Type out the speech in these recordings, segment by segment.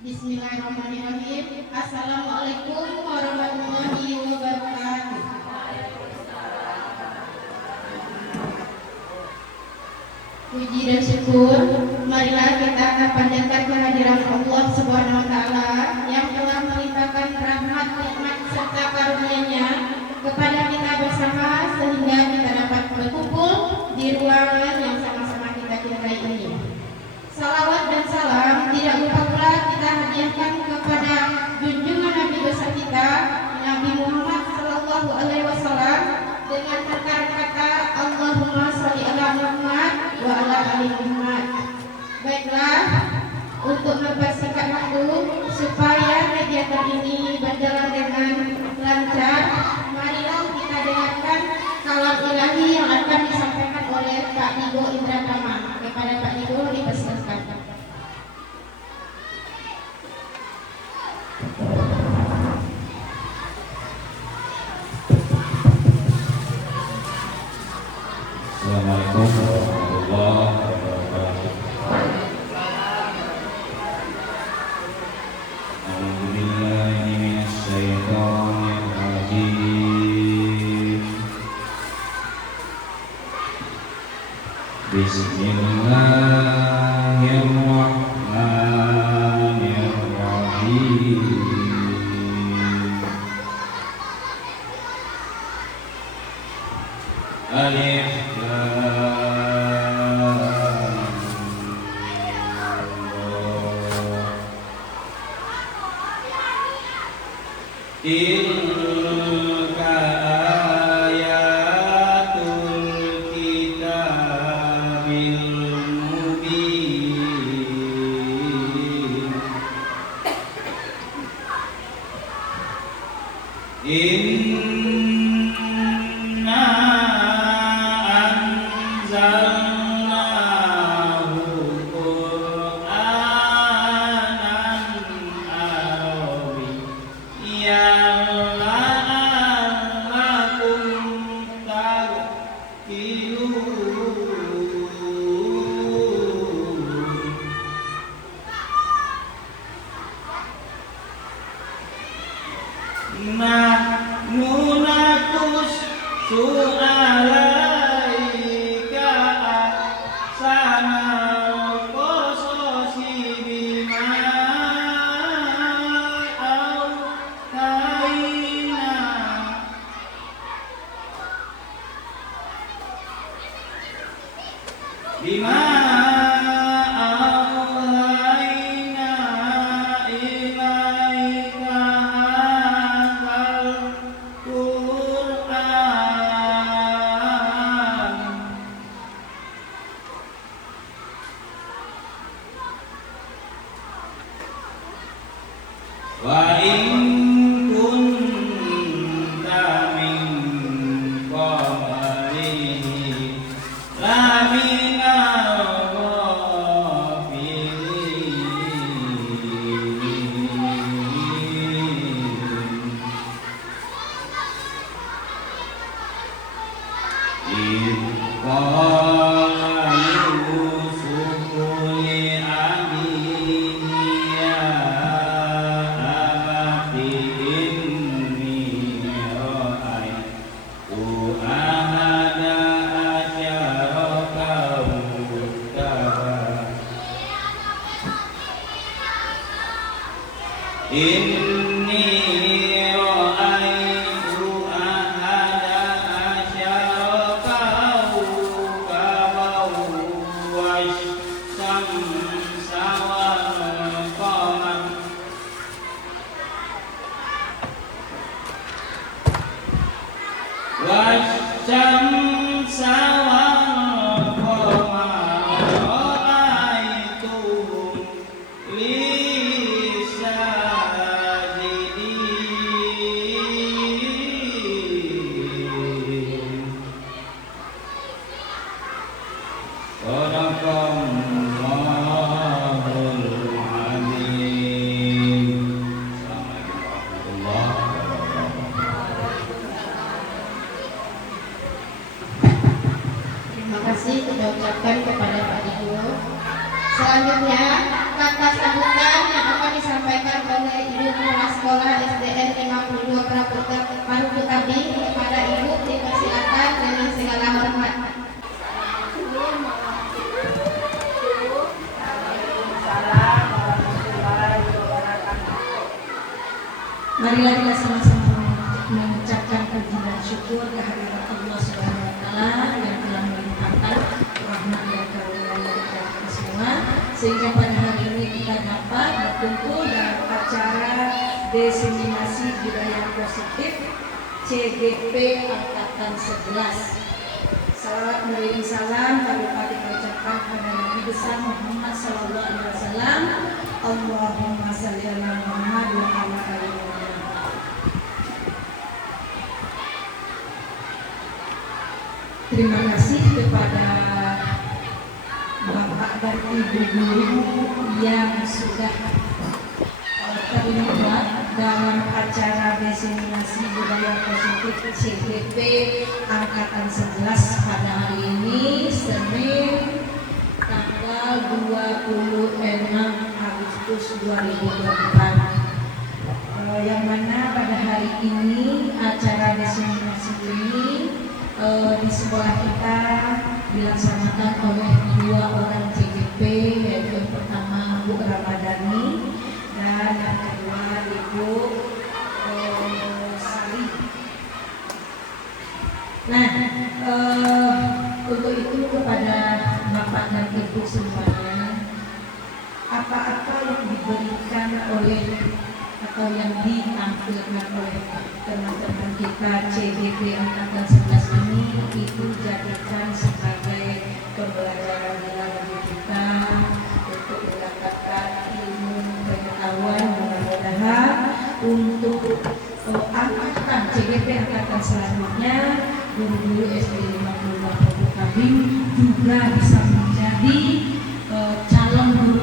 Bismillahirrahmanirrahim. Assalamualaikum warahmatullahi wabarakatuh. Puji dan syukur, marilah kita akan panjatkan kehadiran Allah Subhanahu wa Ta'ala yang telah melimpahkan rahmat, nikmat serta karunia-Nya kepada kita bersama sehingga kita dapat berkumpul di ruangan yang sama-sama kita cintai ini. Salawat dan salam tidak lupa pula kita hadiahkan kepada junjungan Nabi besar kita Nabi Muhammad Sallallahu Alaihi Wasallam dengan kata Allahumma sholli ala Muhammad wa ala ali Muhammad. Baiklah, untuk mempersingkat waktu supaya kegiatan ini berjalan dengan lancar, marilah kita dengarkan kalam ilahi yang akan disampaikan oleh Pak Igo Indratama. Kepada Pak Igo dipersilakan. Assalamualaikum warahmatullahi wabarakatuh. A'udzubillahi minasyaitonir rajim. Bismillahirrahmanirrahim. Alif Tilka ayatul kitabil mubin. Inna anzalnahu Qur'anan Arabiyyan la'allakum ta'qilun. Nahnu naqussu 'alaika ahsanal qasasi bima awhayna ilaika hadzal Qur'an. Wa in kunta min qablihi laminal Inni ra'aitu ahada asyara kawkaban wasyamsa wal qamar wasyamsa wal qamar ra'aituhum li sajidin. Sadaqallahul azim. Assalamualaikum warahmatullahi wabarakatuh. Terima kasih kita ucapkan kepada Pak Ibu. Selanjutnya kata sambutan yang akan disampaikan oleh Ibu Kepala Sekolah SDN 52 Parukutabi. Kepada Ibu dipersilakan dengan segala hormat. Marilah kita sama-sama mengucapkan puji dan syukur kehadirat Allah Subhanahu wa taala yang telah melimpahkan rahmat dan karunia kepada kita semua sehingga pada hari ini kita dapat berkumpul dalam acara diseminasi budaya positif CGP angkatan 11. Salawat beriring salam kami kita ucapkan kepada Nabi besar Muhammad sallallahu alaihi wasallam. Allahumma shalli ala Muhammad wa ala ali Muhammad. Terima kasih kepada Bapak dan Ibu guru yang sudah terlibat dalam acara diseminasi budaya positif CGP angkatan 11 pada hari ini Senin tanggal 26 Agustus 2024, yang mana pada hari ini acara diseminasi ini di sekolah kita dilaksanakan oleh 2 orang CGP, yaitu yang pertama Bu Ramadhani dan yang kedua Ibu Sari. Nah, untuk itu kepada Bapak dan Ibu semuanya, apa-apa yang diberikan oleh atau yang ditampilkan oleh teman-teman kita CGP angkatan 11 ini itu jadikan sebagai pembelajaran bagi kita untuk mendapatkan ilmu pengetahuan, mudah-mudahan untuk angkatan CGP angkatan selanjutnya guru-guru SD 52 Parukutabi juga bisa menjadi calon guru.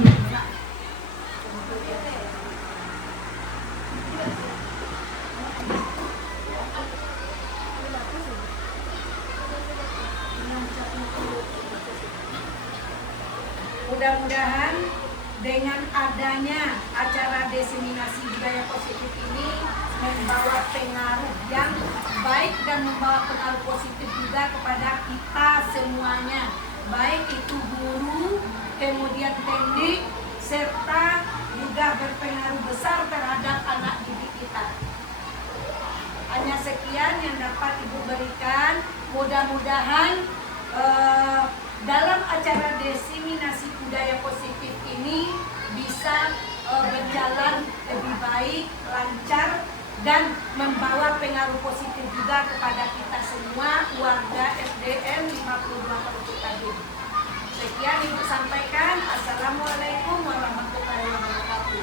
Mudah-mudahan dengan adanya acara diseminasi budaya positif ini membawa pengaruh yang baik dan membawa pengaruh positif juga kepada kita semuanya, baik itu guru, kemudian teknik, serta juga berpengaruh besar terhadap anak didik kita. Hanya sekian yang dapat Ibu berikan. Mudah-mudahan dalam acara diseminasi budaya positif ini bisa berjalan lebih baik, lancar, dan membawa pengaruh positif juga kepada kita semua warga SDN 52 Parukutabi. Sekian Ibu sampaikan. Assalamualaikum warahmatullahi wabarakatuh.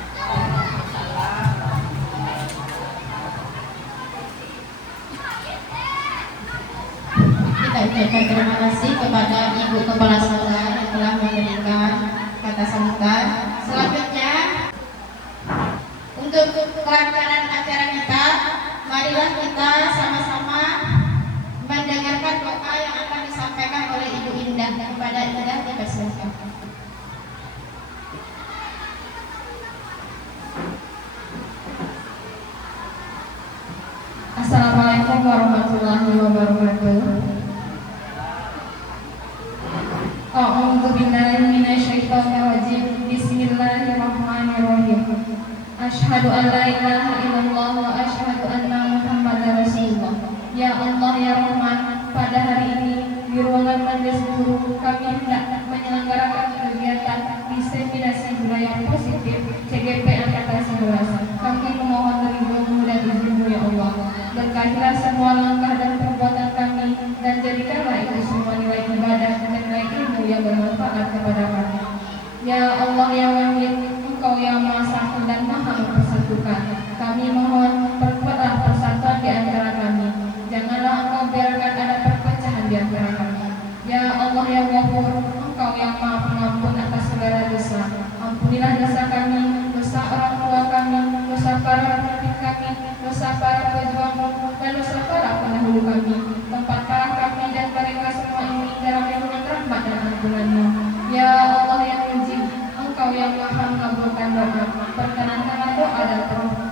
Kita ucapkan terima kasih kepada Ibu Kepala Sekolah yang telah memberikan kata sambutan. Selanjutnya, untuk kelancaran acara kita, marilah kita sama-sama mendengarkan doa yang akan disampaikan oleh Ibu Indah. Kepada Indah dipersilakan. Assalamualaikum warahmatullahi wabarakatuh. A'udzu billahi minasyaitonir rajim. Bismillahirrahmanirrahim. Asyhadu an la ilaha illallah wa asyhadu anna Muhammadar Rasulullah. Ya Allah ya Rahman, pada hari ini di ruangan majelis guru kami hendak menyelenggarakan kegiatan diseminasi budaya positif CGP Angkatan 11. Kami memohon ridho-Mu dan izin-Mu ya Allah. Berkahilah semua langkah dan perbuatan kami, dan jadikanlah itu semua nilai ibadah dan nilai ilmu yang bermanfaat kepada kami. Ya Allah ya Wahid, Engkau yang Maha Satu dan Maha Mempersatukan. Kami mohon perkuatlah persatuan di antara kami. Janganlah Engkau biarkan ada perpecahan di antara kami. Ya Allah ya Ghafur, Engkau yang Maha Pengampun atas segala dosa. Ampunilah dosa kami, dosa orang tua kami, dosa para pemimpin kami, dosa para pejuang, dan dosa para pendahulu kami. Tempatkanlah kami dan mereka semua ini dalam lindungan rahmat dan ampunan-Mu. Ya Allah yang Mujib, Engkau yang Maha mengabulkan doa. Perkenankanlah doa dan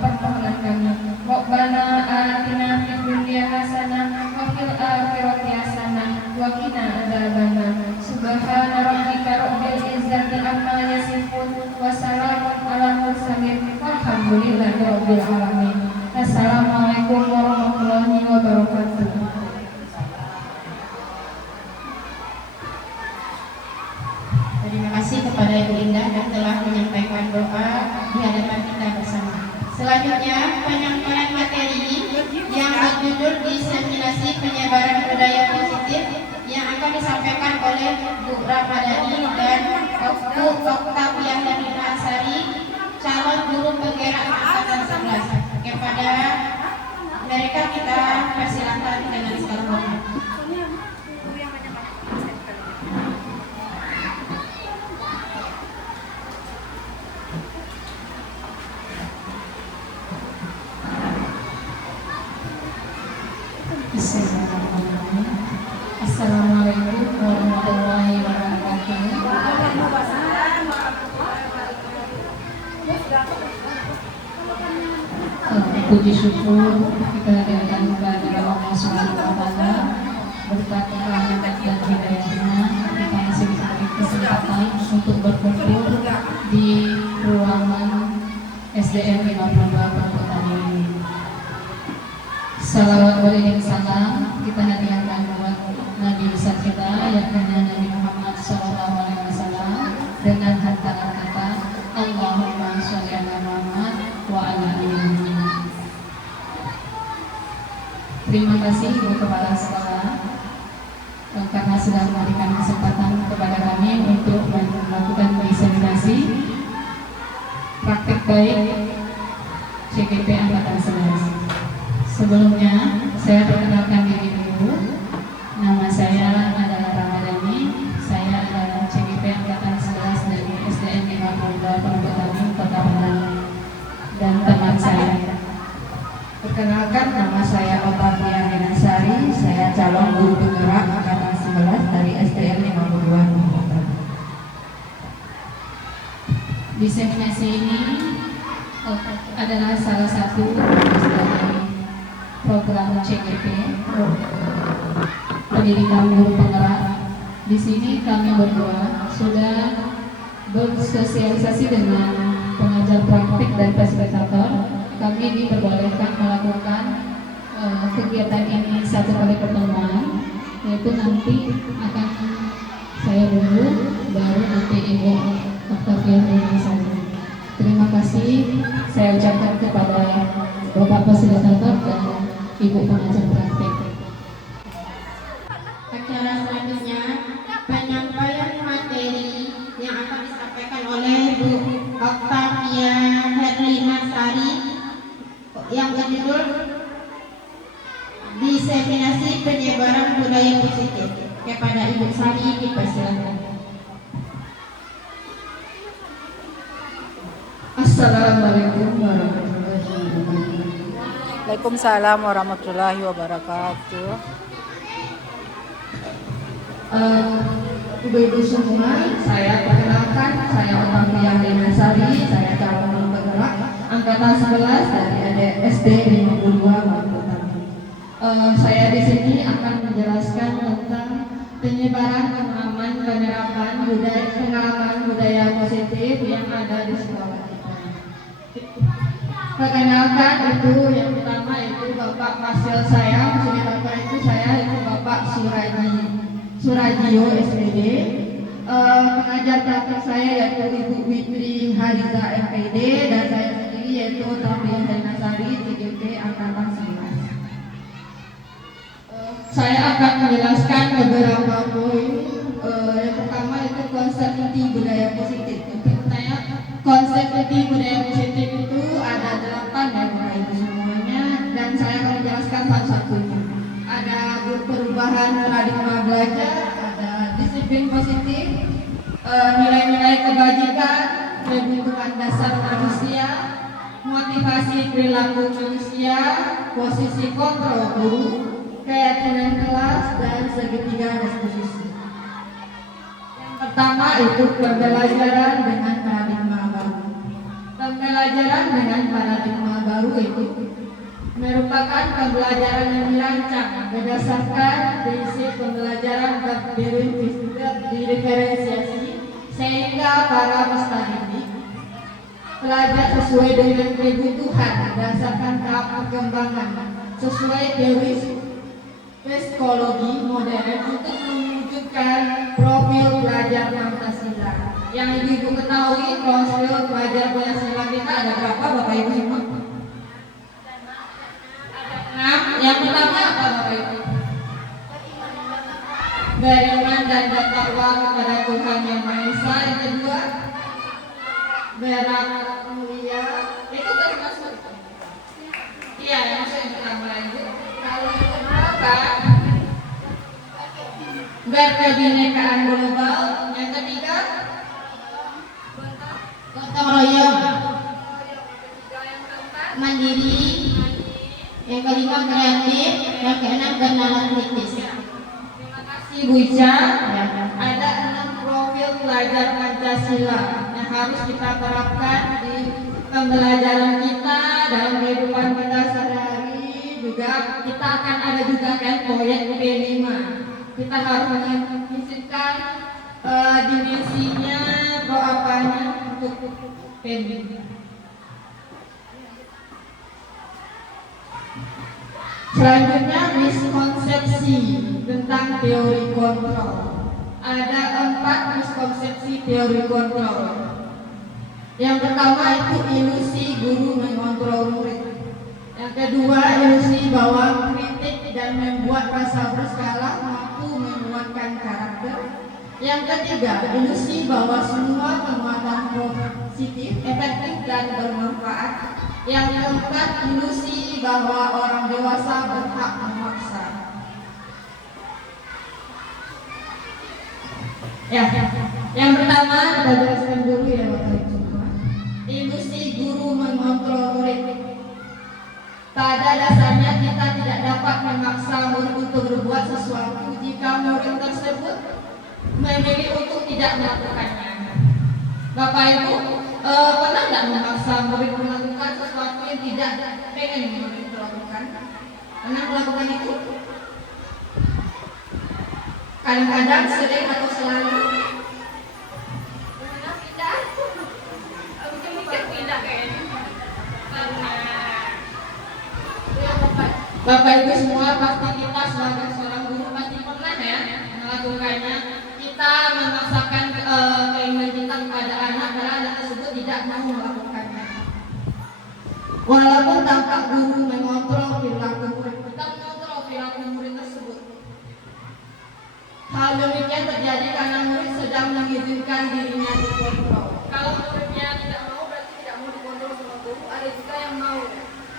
permohonan kami. Rabbana atina fid dunya hasanah wa fil akhirati hasanah wa qina adzabannar. Subhana rabbika rabbil izzati amma yasifun wa salamun alal mursalin walhamdulillahi rabbil alamin. Assalamualaikum warahmatullahi wabarakatuh. Terima kasih kepada Ibu Indah yang telah menyampaikan doa di hadapan kita bersama. Selanjutnya penyampaian materi yang berjudul diseminasi penyebaran budaya positif yang akan disampaikan oleh Bu Ramadhani dan Bu Oktavia Herlina Asari, calon guru penggerak angkatan 11. Kepada mereka kita persilakan dengan segala hormat. Assalamualaikum warahmatullahi wabarakatuh. Puji syukur kita hadirkan kepada Allah Subhanahu wa Ta'ala. Berkat rahmat dan hidayahnya kita masih diberi kesempatan untuk berkumpul di ruangan SDM 52 Perkotaan ini. Salawat walillahi salam kita hadiahkan buat Nabi besar kita yakni Nabi Muhammad SAW dengan hantaran kata Allahumma sholli ala Muhammad wa ala ali Muhammad. Terima kasih Ibu Kepala Sekolah karena sudah memberikan kesempatan kepada kami untuk melakukan diseminasi praktik baik CGP Angkatan 11. Sebelumnya, saya perkenalkan diri dulu. Nama saya adalah Ramadhani. Saya adalah CGP Angkatan 11 dari SDN 52 Perkotaan Kota Padang. Dan teman saya. Perkenalkan, nama saya Oktavia Herlina Asari. Saya calon guru penggerak angkatan 11 dari SDN 52 Perkotaan. Diseminasi ini adalah salah satu dari program CGP pendidikan guru penggerak. Di sini kami berdua sudah bersosialisasi dengan pengajar praktik dan fasilitator. Kami diperbolehkan melakukan kegiatan ini satu kali pertemuan, yaitu nanti akan saya dulu, baru nanti Ibu Oktavia Herlina. Terima kasih saya ucapkan kepada Bapak Fasilitator dan Ibu pengajar praktik. Acara selanjutnya penyampaian materi yang akan disampaikan oleh Bu Oktavia Herlina Asari yang berjudul diseminasi penyebaran budaya positif. Kepada Ibu Sari dipersilakan. Assalamualaikum warahmatullahi wabarakatuh. Waalaikumsalam warahmatullahi wabarakatuh. Ibu-ibu semua, saya perkenalkan, saya Oktavia Herlina Asari. Saya calon guru penggerak angkatan 11 dari SD 52 Perkotaan. Saya di sini akan menjelaskan tentang penyebaran pengalaman penerapan pengalaman budaya positif yang ada di sekolah kita. Perkenalkan, itu yang pertama itu Bapak Marcel saya, maksudnya Bapak itu saya itu Bapak Surajio SPD. Pengajar praktek saya yaitu Ibu Witri Hariza MPD dan saya sendiri yaitu Tafriyah Nasari TGP Angkatan 11. Saya akan menjelaskan beberapa poin. Yang pertama itu konsep inti budaya positif. Saya konsep inti budaya positif itu ada 8 ya Bapak Ibu semuanya, dan saya akan menjelaskan satu-satunya. Ada perubahan paradigma belajar, ada disiplin positif, nilai-nilai kebajikan, kebutuhan dasar manusia, motivasi perilaku manusia, posisi kontrol guru, keyakinan kelas, dan segitiga disposisi. Yang pertama itu pembelajaran dengan paradigma baru. Pembelajaran dengan paradigma baru itu merupakan pembelajaran yang dirancang berdasarkan prinsip pembelajaran diferensiasi, sehingga para peserta didik belajar sesuai dengan kebutuhan berdasarkan tahap perkembangan sesuai teori psikologi modern untuk mewujudkan profil pelajar Pancasila. Yang ibu ketahui, profil pelajar Pancasila kita ada berapa Bapak Ibu semua? Ada 6. Yang pertama apa Bapak Ibu? Beriman dan bertakwa kepada Tuhan Yang Maha Esa. Yang kedua, berakhlak mulia. Itu termasuk. Iya, yang masuk yang pertama Ibu. Kalau yang kedua apa? Berkebinekaan global. Yang ketiga, Gotong royong, mandiri, yang kelima kreatif, yang keenam bernalar kritis. terima kasih Bu Ica. Ada 6 profil pelajar Pancasila yang harus kita terapkan di pembelajaran kita dalam kehidupan kita sehari-hari. Juga kita akan ada juga kan proyek P5. Kita harus menyisipkan dimensinya, pro apanya untuk P5. Selanjutnya miskonsepsi tentang teori kontrol. Ada 4 miskonsepsi teori kontrol. Yang pertama itu ilusi guru mengontrol murid. Yang kedua ilusi bahwa kritik dan membuat rasa bersalah mampu menguatkan karakter. Yang ketiga ilusi bahwa semua penguatan positif, efektif dan bermanfaat. Yang keempat ilusi bahwa orang dewasa berhak memaksa. Ya, yang pertama kita jelaskan dulu ya Bapak Ibu semua. Ilusi guru mengontrol murid. Pada dasarnya kita tidak dapat memaksa murid untuk berbuat sesuatu jika murid tersebut memilih untuk tidak melakukannya. Bapak Ibu pernah tidak memaksa murid melakukan sesuatu yang tidak pengen murid melakukan? Pernah melakukan itu? Kadang-kadang, sering atau selalu? Pindah kayaknya. Bapak Ibu semua pasti kita sebagai seorang guru pasti pernah ya melakukannya. Kita memaksakan keinginan kita kepada anak karena anak tersebut tidak mau melakukannya. Walaupun tampak guru mengontrol perilaku murid, kita mengontrol perilaku murid tersebut. Hal demikian terjadi karena murid sedang mengizinkan dirinya dikontrol. Kalau muridnya tidak mau berarti tidak mau dikontrol sama guru. Ada juga yang mau.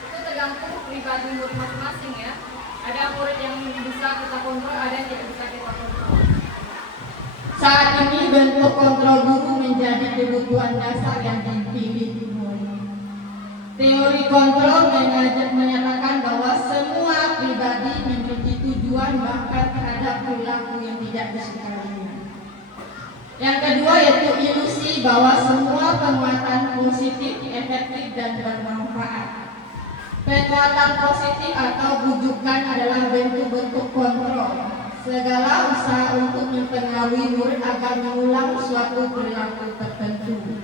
Itu tergantung pribadi murid masing-masing ya. Ada murid yang bisa kita kontrol, ada yang tidak bisa kita kontrol. Saat ini bentuk kontrol guru menjadi kebutuhan dasar yang dimiliki murid. Teori kontrol menyatakan bahwa semua pribadi memiliki tujuan bahkan terhadap perilaku yang tidak disukainya. Yang kedua yaitu ilusi bahwa semua penguatan positif, efektif dan bermanfaat. Penguatan positif atau bujukan adalah bentuk-bentuk kontrol. Segala usaha untuk mempengaruhi murid agar mengulang suatu perilaku tertentu.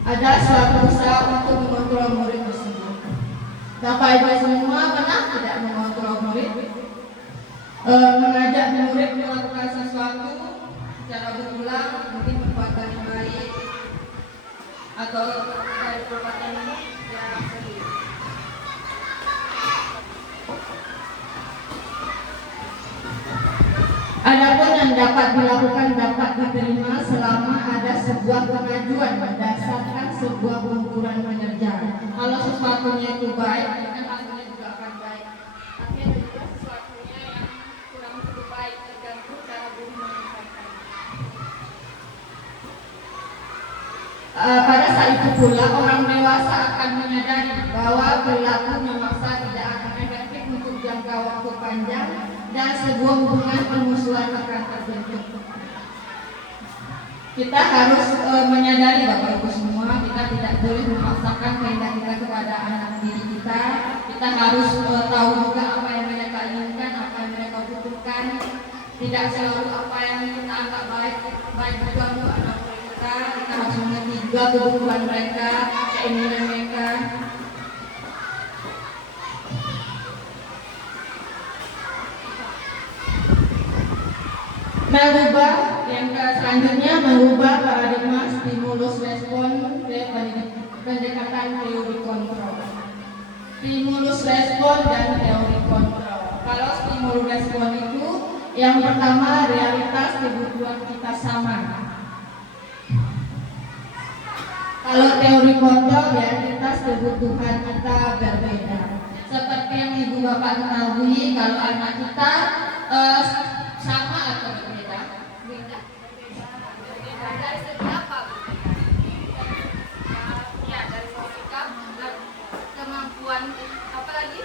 Ada suatu usaha untuk mengontrol murid tersebut. Bapak Ibu semua pernah tidak mengontrol murid? Mengajak murid melakukan sesuatu secara berulang, mungkin perbuatan yang baik atau dari perbuatan ini yang sering. Adapun yang dapat dilakukan dapat diterima selama ada sebuah pengajuan berdasarkan sebuah ukuran kinerja. Kalau sesuatunya itu baik, maka hasilnya juga akan baik. Tapi ada juga sesuatunya yang kurang begitu baik, tergantung cara guru menyampaikan. Pada saat itu pula orang dewasa akan menyadari bahwa perilaku memaksa tidak akan efektif untuk jangka waktu panjang dan sebuah hubungan permusuhan akan terbentuk. Kita harus menyadari Bapak Ibu semua, kita tidak boleh memaksakan kehendak kita kepada anak didik kita. Kita harus tahu juga apa yang mereka inginkan, apa yang mereka butuhkan. Tidak selalu apa yang kita anggap baik juga untuk anak kita. Kita harus mengerti juga kebutuhan mereka, keinginan mereka. Merubah yang selanjutnya merubah paradigma stimulus respon ke pendekatan teori kontrol. Stimulus respon dan teori kontrol. Kalau stimulus respon itu yang pertama realitas kebutuhan kita sama. Kalau teori kontrol realitas kebutuhan kita berbeda. Seperti yang Ibu Bapak ketahui, kalau anak kita sama atau berbeda? Berbeda. Dari segi apa? Ya, dari segi sikap dan kemampuan apa lagi?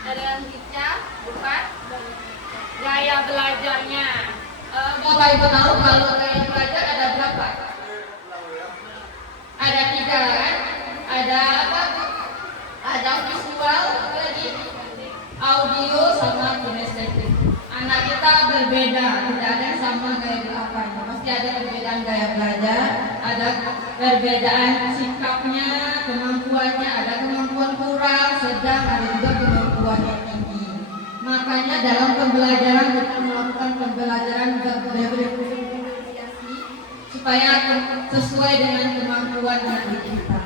Ada yang bijak, bukan? Gaya belajarnya. Bapak Ibu tahu kalau gaya belajar ada berapa? Ada 3 kan? Ada apa? Ada visual, apa lagi? Audio sama kinestetik. Anak kita berbeda, tidak ada yang sama gaya belajarnya. Pasti ada perbedaan gaya belajar, ada perbedaan sikapnya, kemampuannya, ada kemampuan kurang, sedang, ada juga kemampuan yang tinggi. Makanya dalam pembelajaran kita melakukan pembelajaran bervariasi supaya sesuai dengan kemampuan anak kita.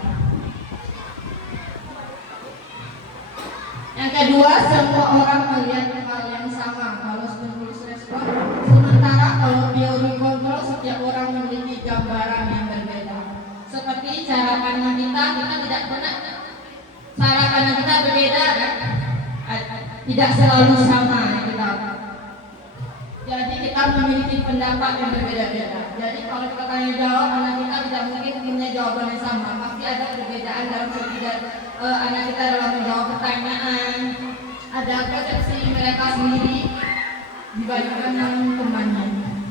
Yang kedua, semua orang melihat hal yang sama kalau stimulus respon. Sementara kalau teori kontrol setiap orang memiliki gambaran yang berbeda. Seperti cara pandang kita tidak pernah cara pandang kita berbeda kan? Tidak selalu sama kita. Jadi kita memiliki pendapat yang berbeda-beda. Jadi kalau kita tanya jawab, anak kita tidak mungkin punya jawaban yang sama. Pasti ada perbedaan dalam segi anak kita dalam menjawab pertanyaan. Ada persepsi mereka sendiri dibandingkan dengan temannya.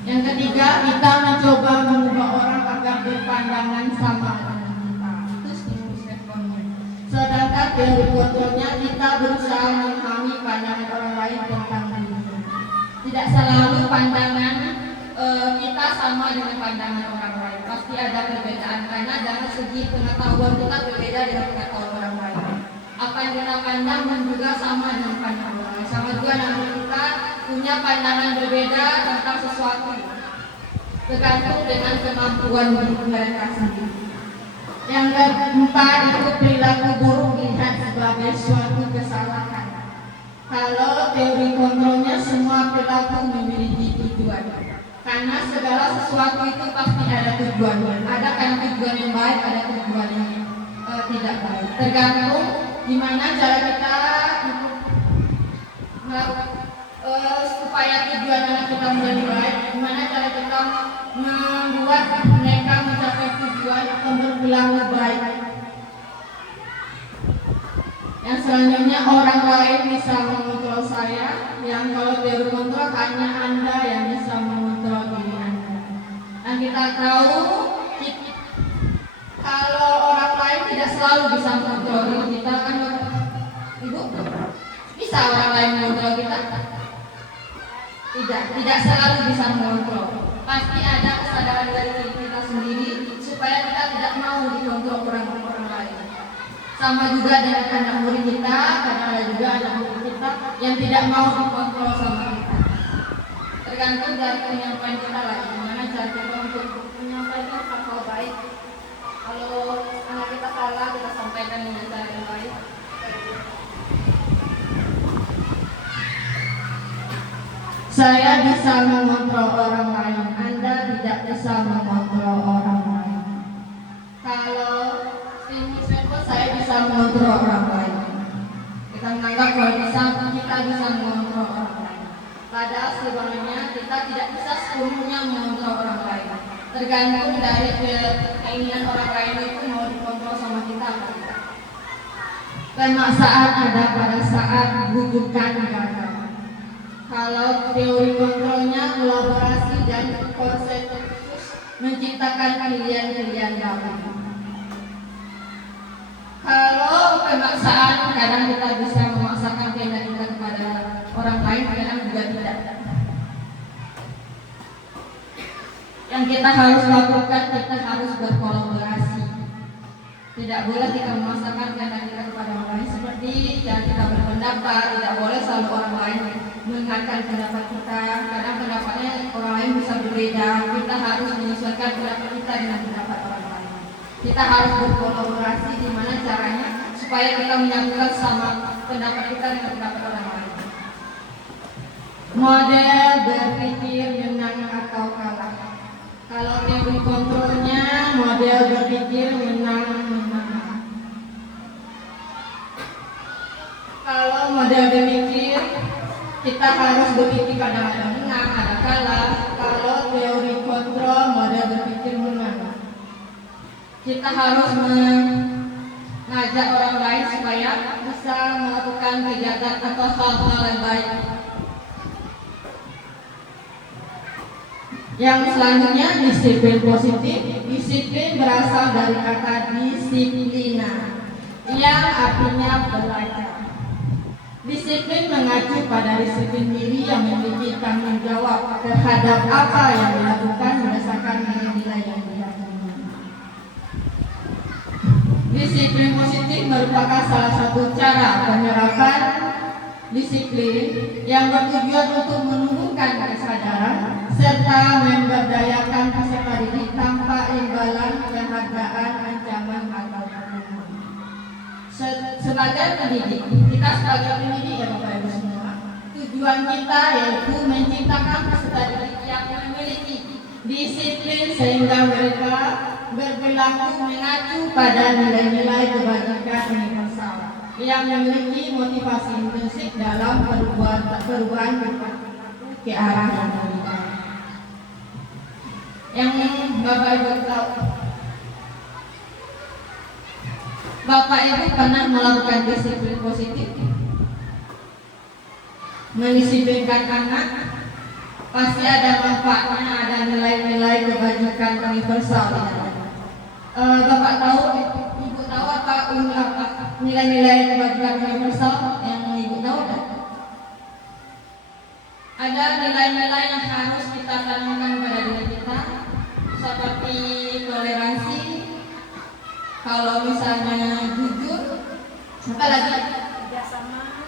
Yang ketiga, kita mencoba mengubah orang agar berpandangan sama dengan kita. Itu stimulus responnya. Sedangkan teori kontrolnya kita berusaha memahami pandangan orang lain tentang diri. Tidak selalu pandangan kita sama dengan pandangan orang lain. Pasti ada perbedaan karena dari segi pengetahuan kita berbeda dengan pengetahuan orang lain. Apa yang kita pandang dan juga sama dengan pandangan orang lain. Sama juga dengan kita punya pandangan berbeda tentang sesuatu. Tergantung dengan kemampuan mereka sendiri. Yang keempat itu perilaku buruk dilihat sebagai suatu kesalahan. Kalau teori kontrolnya semua perilaku memiliki tujuan. Karena segala sesuatu itu pasti ada tujuannya. Ada karena tujuan yang baik, ada tujuan yang tidak baik. Tergantung gimana cara kita supaya tujuan anak kita menjadi baik. Gimana cara kita membuat mereka mencapai tujuan atau berperilaku baik. Yang selanjutnya orang lain bisa mengontrol saya. Yang kalau teori kontrol hanya Anda yang bisa mengontrol diri Anda. Dan kita tahu kalau orang lain tidak selalu bisa mengontrol diri kita kan, Ibu? Bisa orang lain mengontrol kita? Tidak selalu bisa mengontrol. Pasti ada kesadaran dari diri kita sendiri supaya kita tidak mau dikontrol orang lain. Sama juga dengan anak murid kita, karena ada juga anak murid kita yang tidak mau dikontrol sama kita. Tergantung dari penyampaian kita lah, gimana cara kita untuk menyampaikan hal-hal baik. Kalau anak kita salah, kita sampaikan dengan cara yang baik. Saya bisa mengontrol orang lain, Anda tidak bisa mengontrol orang lain. Kalau saya bisa mengontrol orang lain. Kita menganggap kalau kita bisa mengontrol orang lain. Padahal sebenarnya kita tidak bisa sepenuhnya mengontrol orang lain. Tergantung dari keinginan orang lain itu mau dikontrol sama kita atau tidak. Pemaksaan ada pada saat bujukan gagal. Kalau teori kontrolnya kolaborasi dan konsensus menciptakan pilihan-pilihan baru. Kalau pemaksaan, kadang kita bisa memaksakan kehendak kita kepada orang lain, kadang juga tidak. Yang kita harus lakukan, kita harus berkolaborasi. Tidak boleh kita memaksakan kehendak kita kepada orang lain, seperti yang kita berpendapat, tidak boleh selalu orang lain mendengarkan pendapat kita. Kadang pendapatnya orang lain bisa berbeda. Kita harus menyesuaikan pendapat kita dengan pendapat orang lain. Kita harus berkolaborasi, di mana caranya supaya kita menyatukan sama pendapat kita dengan pendapat orang lain. Model berpikir menang atau kalah. Kalau teori kontrolnya model berpikir menang. Kalau model berpikir kita harus berpikir ada menang, ada kalah. Kalau teori kontrol model berpikir menang. Kita harus mengajak orang lain supaya bisa melakukan kegiatan atau hal-hal yang baik. Yang selanjutnya disiplin positif. Disiplin berasal dari kata disiplina, yang artinya belajar. Disiplin mengacu pada disiplin diri yang memiliki tanggung jawab terhadap apa yang dilakukan berdasarkan nilai-nilai yang diyakini. Disiplin positif merupakan salah satu cara penerapan disiplin yang bertujuan untuk menumbuhkan kesadaran serta memberdayakan peserta didik tanpa imbalan, penghargaan, ancaman atau hukuman. Sebagai pendidik, kita sebagai pendidik ya Bapak Ibu semua, tujuan kita yaitu menciptakan peserta didik yang memiliki disiplin sehingga mereka berperilaku mengacu pada nilai-nilai kebajikan universal yang memiliki motivasi intrinsik dalam perubahan ke arah yang lebih baik. Yang Bapak Ibu tahu, Bapak Ibu pernah melakukan disiplin positif, mendisiplinkan anak, pasti ada manfaatnya, ada nilai-nilai kebajikan universal. Bapak tahu, Ibu tahu apa nilai-nilai kebajikan universal yang Ibu tahu kan? Ada nilai-nilai yang harus kita tanamkan pada diri kita, seperti toleransi, kalau misalnya jujur, apa lagi?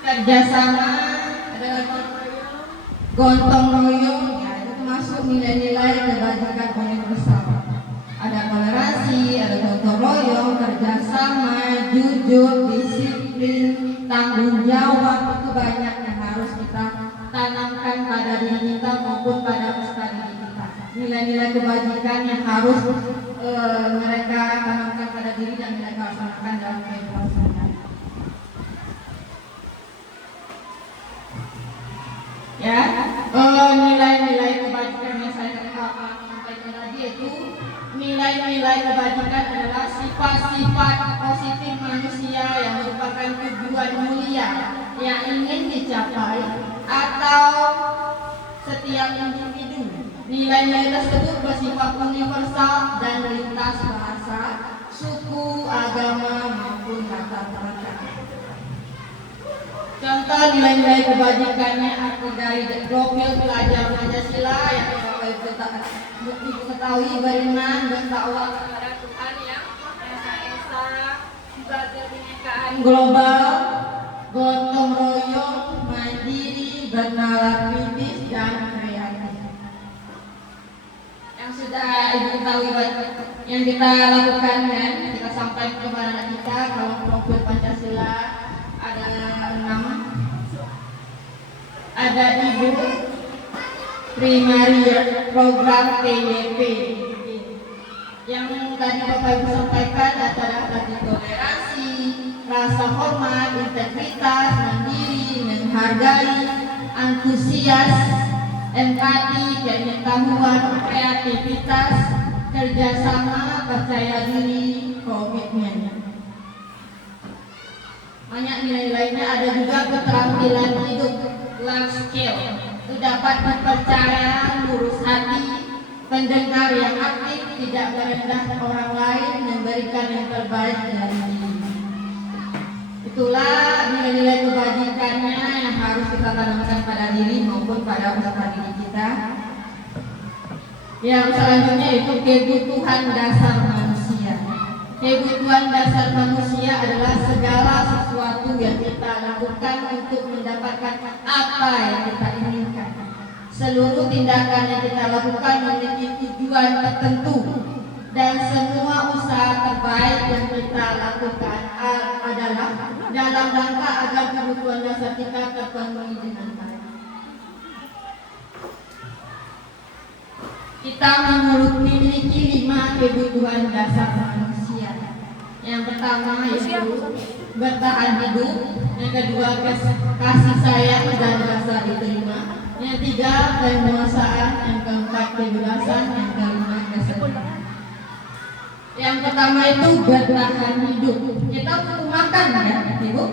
Kerjasama, ada gotong royong, ya, itu termasuk nilai-nilai kebajikan universal. Ada toleransi, ada gotong royong, kerjasama, jujur, disiplin, tanggung jawab, itu banyak yang harus kita tanamkan pada diri kita maupun pada peserta didik kita. Nilai-nilai kebajikan yang harus mereka tanamkan pada diri dan mereka laksanakan dalam kehidupan sehari-hari. Ya, nilai-nilai kebajikan yang saya sampaikan tadi itu nilai-nilai kebajikan adalah sifat-sifat positif manusia yang merupakan tujuan mulia yang ingin dicapai atau setiap individu. Nilai-nilai tersebut bersifat universal dan lintas bahasa, suku, agama maupun latar belakang. Contoh nilai-nilai kebajikannya aku dari profil pelajar Pancasila yang Bapak Ibu ketahui, beriman, bertakwa kepada Tuhan yang Maha Esa, berdiri bineka global, gotong royong, mandiri, bernalar kritis, dan kreatif. Yang sudah Ibu ketahui yang kita lakukan kan, kita sampaikan kepada anak kita kalau profil Pancasila ada 6. Ada Ibu Primary Program TYP. Yang tadi Bapak Ibu sampaikan adalah tadi toleransi, rasa hormat, integritas, mandiri, menghargai, antusias, empati, pengetahuan, kreativitas, kerjasama, percaya diri, komitmen. Banyak nilai-nilainya, ada juga keterampilan hidup, life skill, itu dapat dipercaya, lurus hati, pendengar yang aktif, tidak merendahkan orang lain, memberikan yang terbaik dari diri. Itulah nilai-nilai kebajikannya yang harus kita tanamkan pada diri maupun pada peserta didik kita. Yang selanjutnya itu kebutuhan dasar manusia. Kebutuhan dasar manusia adalah segala sesuatu yang kita lakukan untuk mendapatkan apa yang kita inginkan. Seluruh tindakan yang kita lakukan memiliki tujuan tertentu, dan semua usaha terbaik yang kita lakukan adalah dalam rangka agar kebutuhan dasar kita terpenuhi dengan baik. Kita memiliki 5 kebutuhan dasar manusia. Yang pertama yaitu bertahan hidup, yang kedua kasih sayang dan rasa diterima, yang tiga penguasaan, yang keempat kebebasan, yang kelima kesejahteraan. Yang pertama itu bertahan hidup. Kita butuh makan ya, Ibu?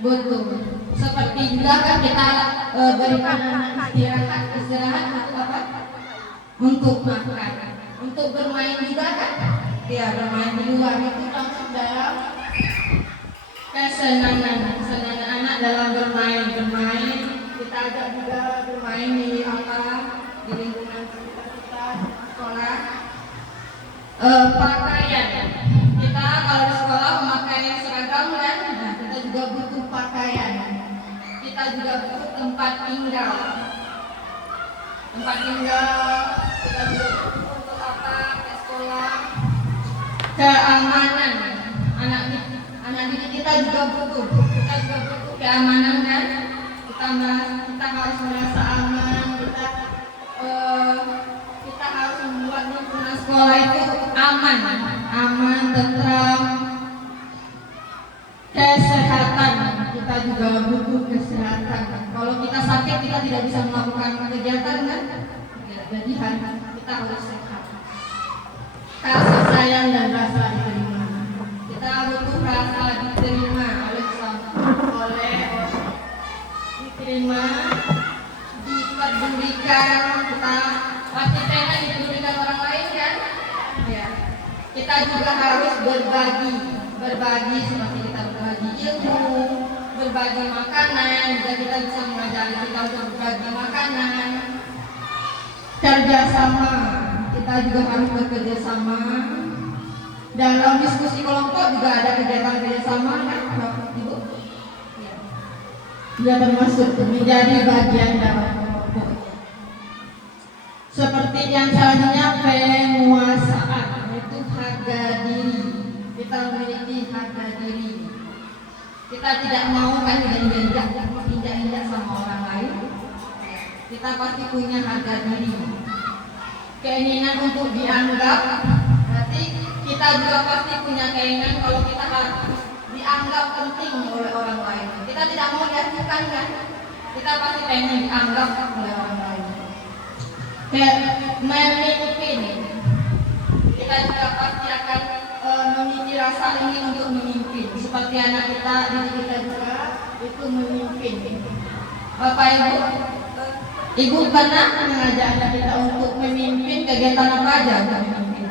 Butuh. Seperti juga kan kita berikan anak istirahat untuk apa? Untuk makan. Untuk bermain juga kan? Ya, bermain di luar itu langsung dalam kesenangan anak dalam bermain. Kita ajak juga bermain di di lingkungan sekitar kita, sekolah. Pakaian, kita kalau di sekolah memakai seragam kan, nah, kita juga butuh pakaian. Kita juga butuh tempat tinggal. Kita juga butuh untuk apa? Ke sekolah. Keamanan, anak didik kita juga butuh. Kita juga butuh keamanan kan. Kita harus merasa aman. Kita harus membuat lingkungan sekolah itu aman, tentram. Kesehatan, kita juga butuh kesehatan. Kalau kita sakit, kita tidak bisa melakukan kegiatan kan? Ya, jadi kita harus sehat. Kasih sayang dan rasa diterima. Kita butuh rasa diterima diterima, dipedulikan. Kita pasti pengen dipedulikan orang lain kan? Ya. Kita juga harus berbagi seperti kita berbagi ilmu, berbagi makanan. Juga kita bisa mengajari kita untuk berbagi makanan. Kerjasama, kita juga harus bekerja sama. Dalam diskusi kelompok juga ada kegiatan kerjasama kan, Ibu? Ya. Dia termasuk menjadi bagian dalam kelompok. Seperti yang selanjutnya penguasaan, yaitu harga diri. Kita memiliki harga diri. Kita tidak mau kan injak sama orang lain. Kita pasti punya harga diri. Keinginan untuk dianggap, berarti kita juga pasti punya keinginan kalau kita harus dianggap penting oleh orang lain. Kita tidak mau diajukan kan? Kita pasti pengen dianggap oleh orang lain. Memimpin, kita juga pasti akan memiliki rasa ingin untuk memimpin. Seperti anak kita, didik kita juga itu memimpin. Bapak Ibu pernah mengajak anak kita untuk memimpin kegiatan apa aja untuk memimpin?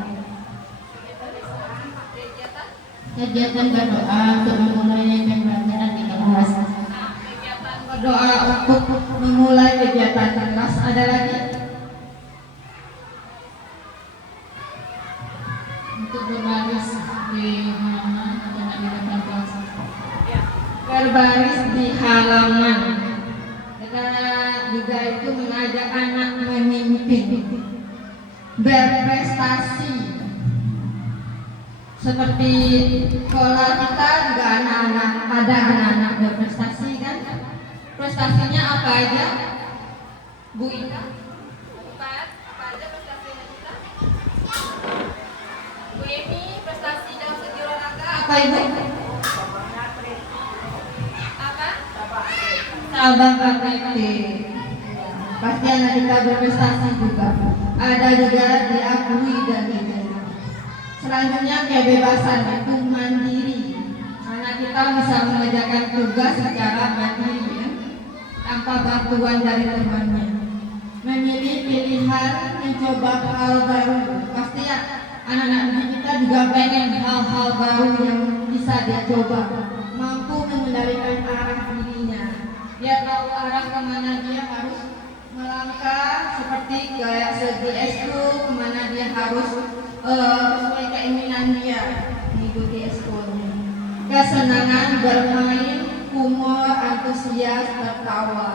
Kegiatan berdoa untuk memulai pembelajaran di kelas. Kegiatan berdoa untuk memulai kegiatan kelas. Ada lagi? Untuk berbaris di mana-mana dan di depan kelas. berbaris di halaman. Kita juga itu mengajak anak memimpin, berprestasi. Seperti sekolah kita juga ada anak-anak berprestasi kan? Prestasinya apa aja? Bu Ika? Apa aja prestasinya kita? Bu Emi, prestasi dalam segi olahraga apa ibu? Apa? Sabang atletik. Pasti anak kita berprestasi juga. Ada juga diakui dan diterima. Selanjutnya kebebasan itu mandiri. Anak kita bisa mengerjakan tugas secara mandiri ya, tanpa bantuan dari temannya. Memilih pilihan, mencoba hal baru. Pasti ya, anak-anak kita juga pengen hal-hal baru yang bisa dia coba. Mampu mengendalikan arah dirinya. Dia tahu arah kemana dia harus melangkah, seperti kayak segi ekskul kemana dia harus sesuai keinginan dia mengikuti ekskulnya. Kesenangan bermain, humor, antusias, tertawa.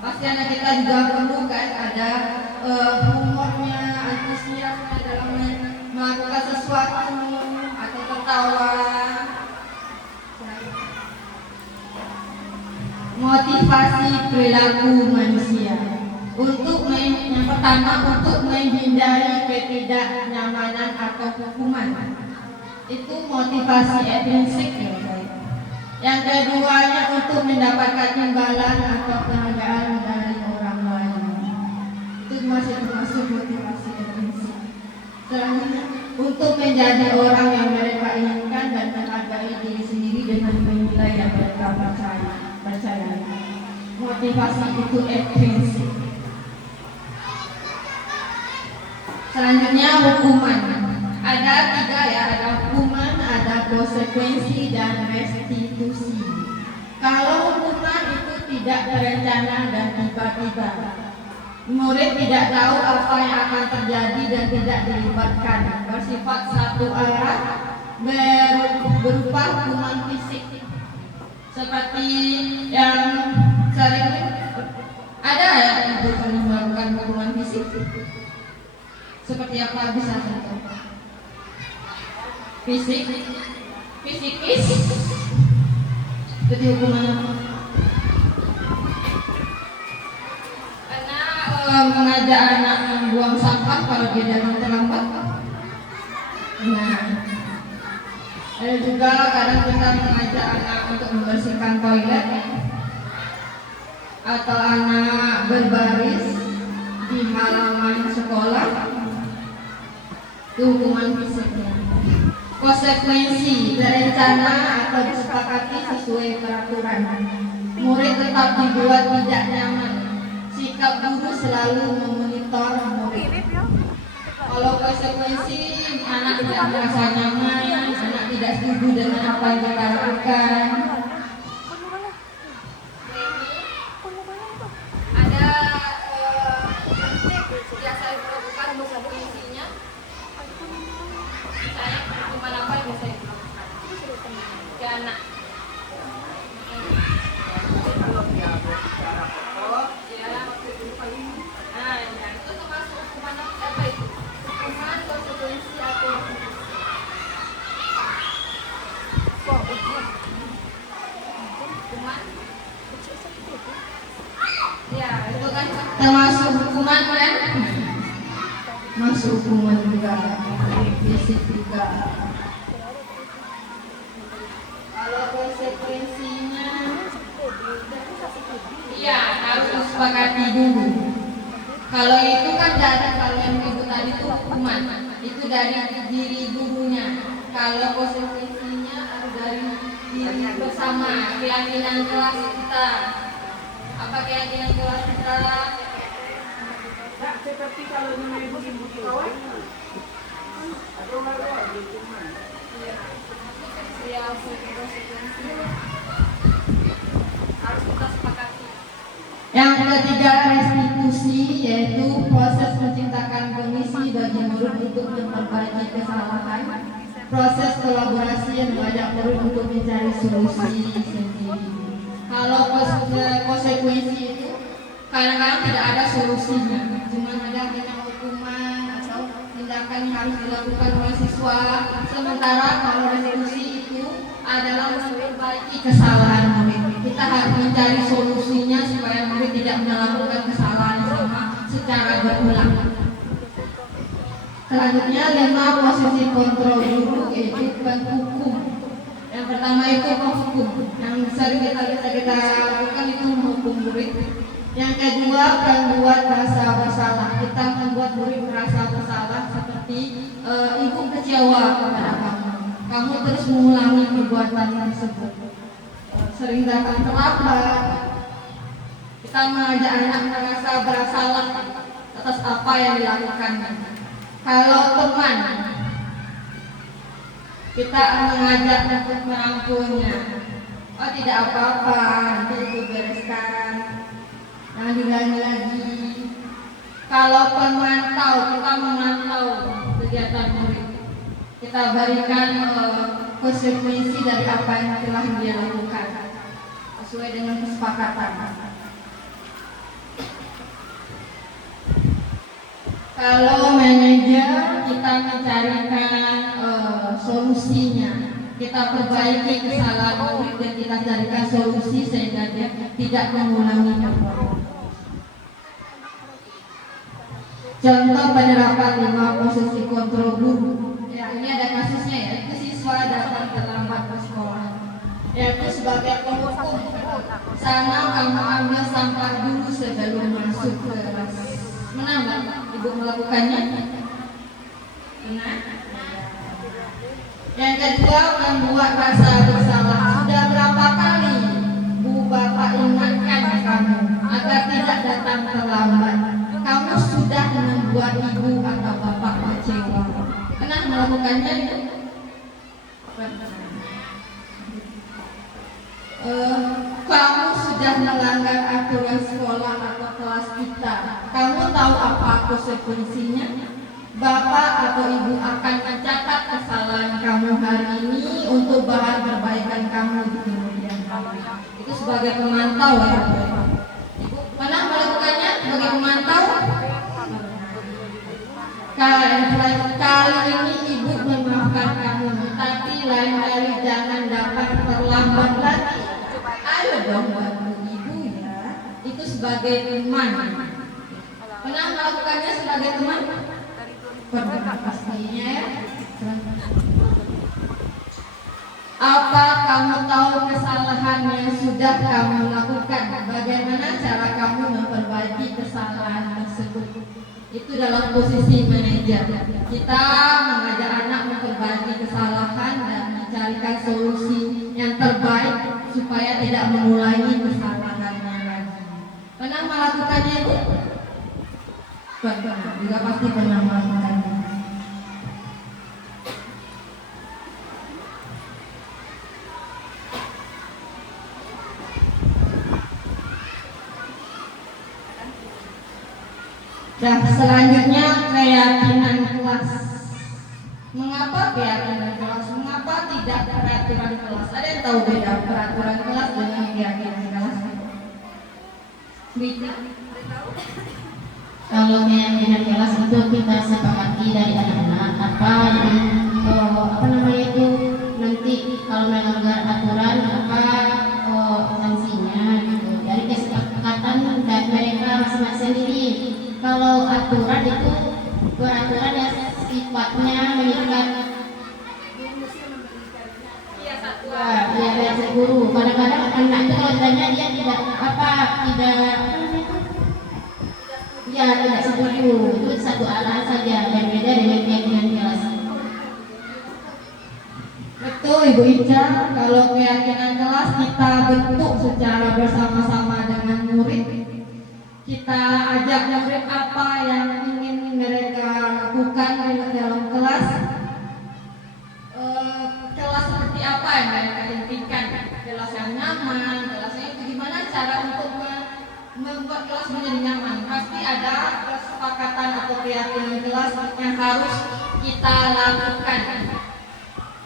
Pasti anak kita juga perlu kan ada humornya, antusiasnya dalam melakukan sesuatu atau tertawa. Motivasi perilaku manusia. Yang pertama untuk menghindari ketidaknyamanan atau hukuman. Itu motivasi intrinsik ya. Yang keduanya untuk mendapatkan imbalan atau penghargaan dari orang lain. Itu masih termasuk motivasi intrinsik. Selanjutnya untuk menjadi orang yang mereka inginkan dan menghargai diri sendiri dengan menilai yang mereka percaya. Motivasi itu intrinsik. Selanjutnya hukuman. Ada 3 ya, ada hukuman, ada konsekuensi dan restitusi. Kalau hukuman itu tidak terencana dan tiba-tiba, murid tidak tahu apa yang akan terjadi dan tidak dilibatkan, bersifat satu arah, berupa hukuman fisik. Seperti yang sering ada ya ibu pernah melakukan hukuman fisik. Seperti apa bisa contoh? Fisikis. Jadi hukuman apa? Karena mengajak anak membuang sampah kalau dia datang terlambat. Nah, ada juga kadang kita mengajak anak untuk membersihkan toilet atau anak berbaris di halaman sekolah. Itu hukuman fisiknya. Konsekuensi terencana atau disepakati sesuai peraturan. Murid tetap dibuat tidak nyaman. Sikap guru selalu memonitor murid. Kalau konsekuensi anak tidak merasa nyaman, anak tidak setuju dengan apa yang kita lakukan. Ada yang saya lakukan konsekuensinya. Saya hukuman apa yang bisa dilakukan ke anak? Itu termasuk hukuman apa itu? Hukuman, konsekuensi atau hukuman? Ya, itu kan termasuk hukuman kan? Masuk hukuman juga, fisik juga. Kalau konsekuensinya, iya harus disepakati dulu. Kalau itu kan dari kalau yang ibu tadi itu hukuman, itu dari diri gurunya. Kalau konsekuensinya harus dari diri bersama, keyakinan kelas kita. Apa keyakinan kelas kita? Seperti kalau ibu-ibu di kawan atau harus kita sepakati. Yang ketiga restitusi, yaitu proses menciptakan kondisi bagi murid untuk memperbaiki kesalahan. Proses kolaborasi yang mengajak murid untuk mencari solusi sendiri. Kalau konsekuensi itu kadang-kadang tidak ada solusinya, cuma ada hanya hukuman atau tindakan yang harus dilakukan oleh siswa. Sementara kalau resolusi itu adalah memperbaiki kesalahan murid. Kita harus mencari solusinya supaya murid tidak melakukan kesalahan yang sama secara berulang. Selanjutnya 5 posisi kontrol guru yaitu penghukum. Yang pertama itu penghukum, yang sering kita lakukan itu menghukum murid. Yang kedua, membuat merasa bersalah. Kita membuat murid merasa bersalah seperti ibu kecewa kepada kamu. Kamu terus mengulangi perbuatan tersebut. Sering datang terlambat. Kita mengajak anak merasa bersalah atas apa yang dilakukan. Kalau teman, kita mengajak untuk merangkulnya. Oh tidak apa-apa, nanti dibereskan. Nah diulangi lagi. Kalau pemantau, kita memantau kegiatan murid. Kita berikan konsekuensi dari apa yang telah dia lakukan sesuai dengan kesepakatan. Kalau manajer, kita mencarikan solusinya. Kita perbaiki kesalahan murid dan kita carikan solusi sehingga dia tidak mengulangi perbuatan. Contoh penerapan 5 posisi kontrol guru. Ya, ini ada kasusnya ya. Itu siswa datang terlambat ke sekolah. Yaitu sebagai penghukum. Sana kamu ambil sampah dulu sebelum masuk ke kelas. Menambah, ibu melakukannya? Benar? Yang kedua, membuat rasa bersalah. Sudah berapa kali Bu Bapak ingatkan kamu agar tidak datang terlambat? Kamu sudah membuat ibu atau bapak kecewa. Pernah melakukannya itu? Kamu sudah melanggar aturan sekolah atau kelas kita. Kamu tahu apa konsekuensinya? Bapak atau ibu akan mencatat kesalahan kamu hari ini untuk bahan perbaikan kamu di kemudian hari. Itu sebagai pemantau ya. Ibu pernah melakukannya sebagai pemantau? Kali ini ibu memaafkan kamu, tapi lain kali jangan dapat terlambat lagi. Ayo dong bantu ibu ya. Itu sebagai teman. Pernah melakukannya sebagai teman? Pernah pastinya ya. Apa kamu tahu kesalahan yang sudah kamu lakukan? Bagaimana cara kamu memperbaiki kesalahan tersebut? Itu dalam posisi manajer. Kita mengajak anak memperbaiki kesalahan dan mencarikan solusi yang terbaik supaya tidak mengulangi kesalahannya lagi. Pernah melakukannya itu? Pernah, juga pasti pernah melakukannya. Dan selanjutnya keyakinan kelas. Mengapa keyakinan kelas? Mengapa tidak peraturan kelas? Ada yang tahu beda peraturan kelas dengan keyakinan kelas? Bisa? Kalau keyakinan kelas itu kita sepakati dari anak-anak apa namanya itu nanti kalau melanggar aturan apa sanksinya gitu. Dari kesepakatan dari mereka masing-masing sendiri. Kalau aturan itu peraturan yang sifatnya mengikat ya guru. Kadang-kadang anak itu kalau ditanya dia tidak setuju. Itu satu alasan saja yang beda dengan keyakinan kelas. Betul Ibu Ica, kalau keyakinan kelas kita bentuk secara bersama-sama dengan murid. Kita ajak murid apa yang ingin mereka lakukan dalam kelas. Kelas seperti apa yang mereka impikan? Kelas yang nyaman, kelasnya itu gimana cara untuk membuat kelas menjadi nyaman? Pasti ada kesepakatan atau keyakinan kelas yang harus kita lakukan.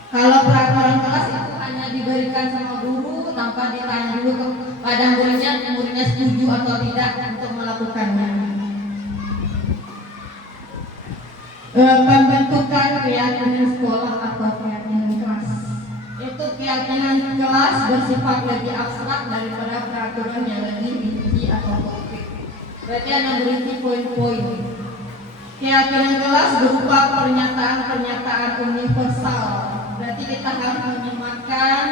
Kalau peraturan kelas itu hanya diberikan sama guru, tanpa ditanya dulu kepada muridnya setuju atau tidak untuk melakukannya. Pembentukan keyakinan sekolah atau keyakinan kelas. Itu keyakinan kelas bersifat lebih abstrak daripada peraturan yang lebih rinci atau konkret. Berarti ada berisi poin-poin. Keyakinan kelas berupa pernyataan-pernyataan universal. Berarti kita harus menyematkan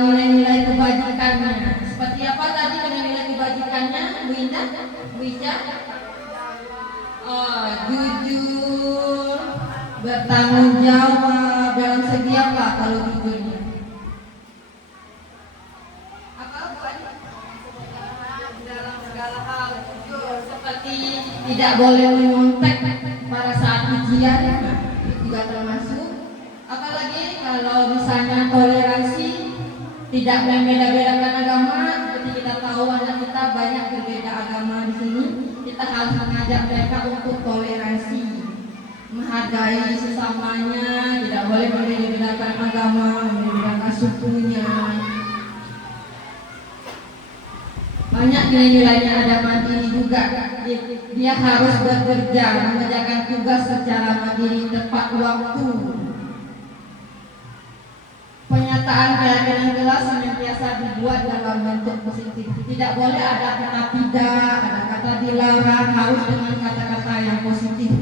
nilai-nilai kebajikannya. Seperti apa tadi nilai-nilai kebajikannya, Bu Indah, Bu Ica? Jujur, bertanggung jawab dalam segi apa kalau jujurnya? Apa Bu Adi? Dalam segala hal jujur, seperti tidak boleh menyontek pada saat ujian, itu juga termasuk. Apalagi kalau misalnya toleransi, tidak membeda-bedakan agama. Seperti kita tahu anak kita banyak berbeda agama di sini, kita harus mengajak mereka untuk toleransi, menghargai sesamanya, tidak boleh membeda-bedakan agama, membeda-bedakan sukunya. Banyak nilai-nilainya ada mandiri juga. Dia harus bekerja, mengerjakan tugas secara mandiri tepat waktu. Pernyataan keyakinan kelas senantiasa dibuat dalam bentuk positif. Tidak boleh ada kata tidak, ada kata dilarang, harus dengan kata-kata yang positif.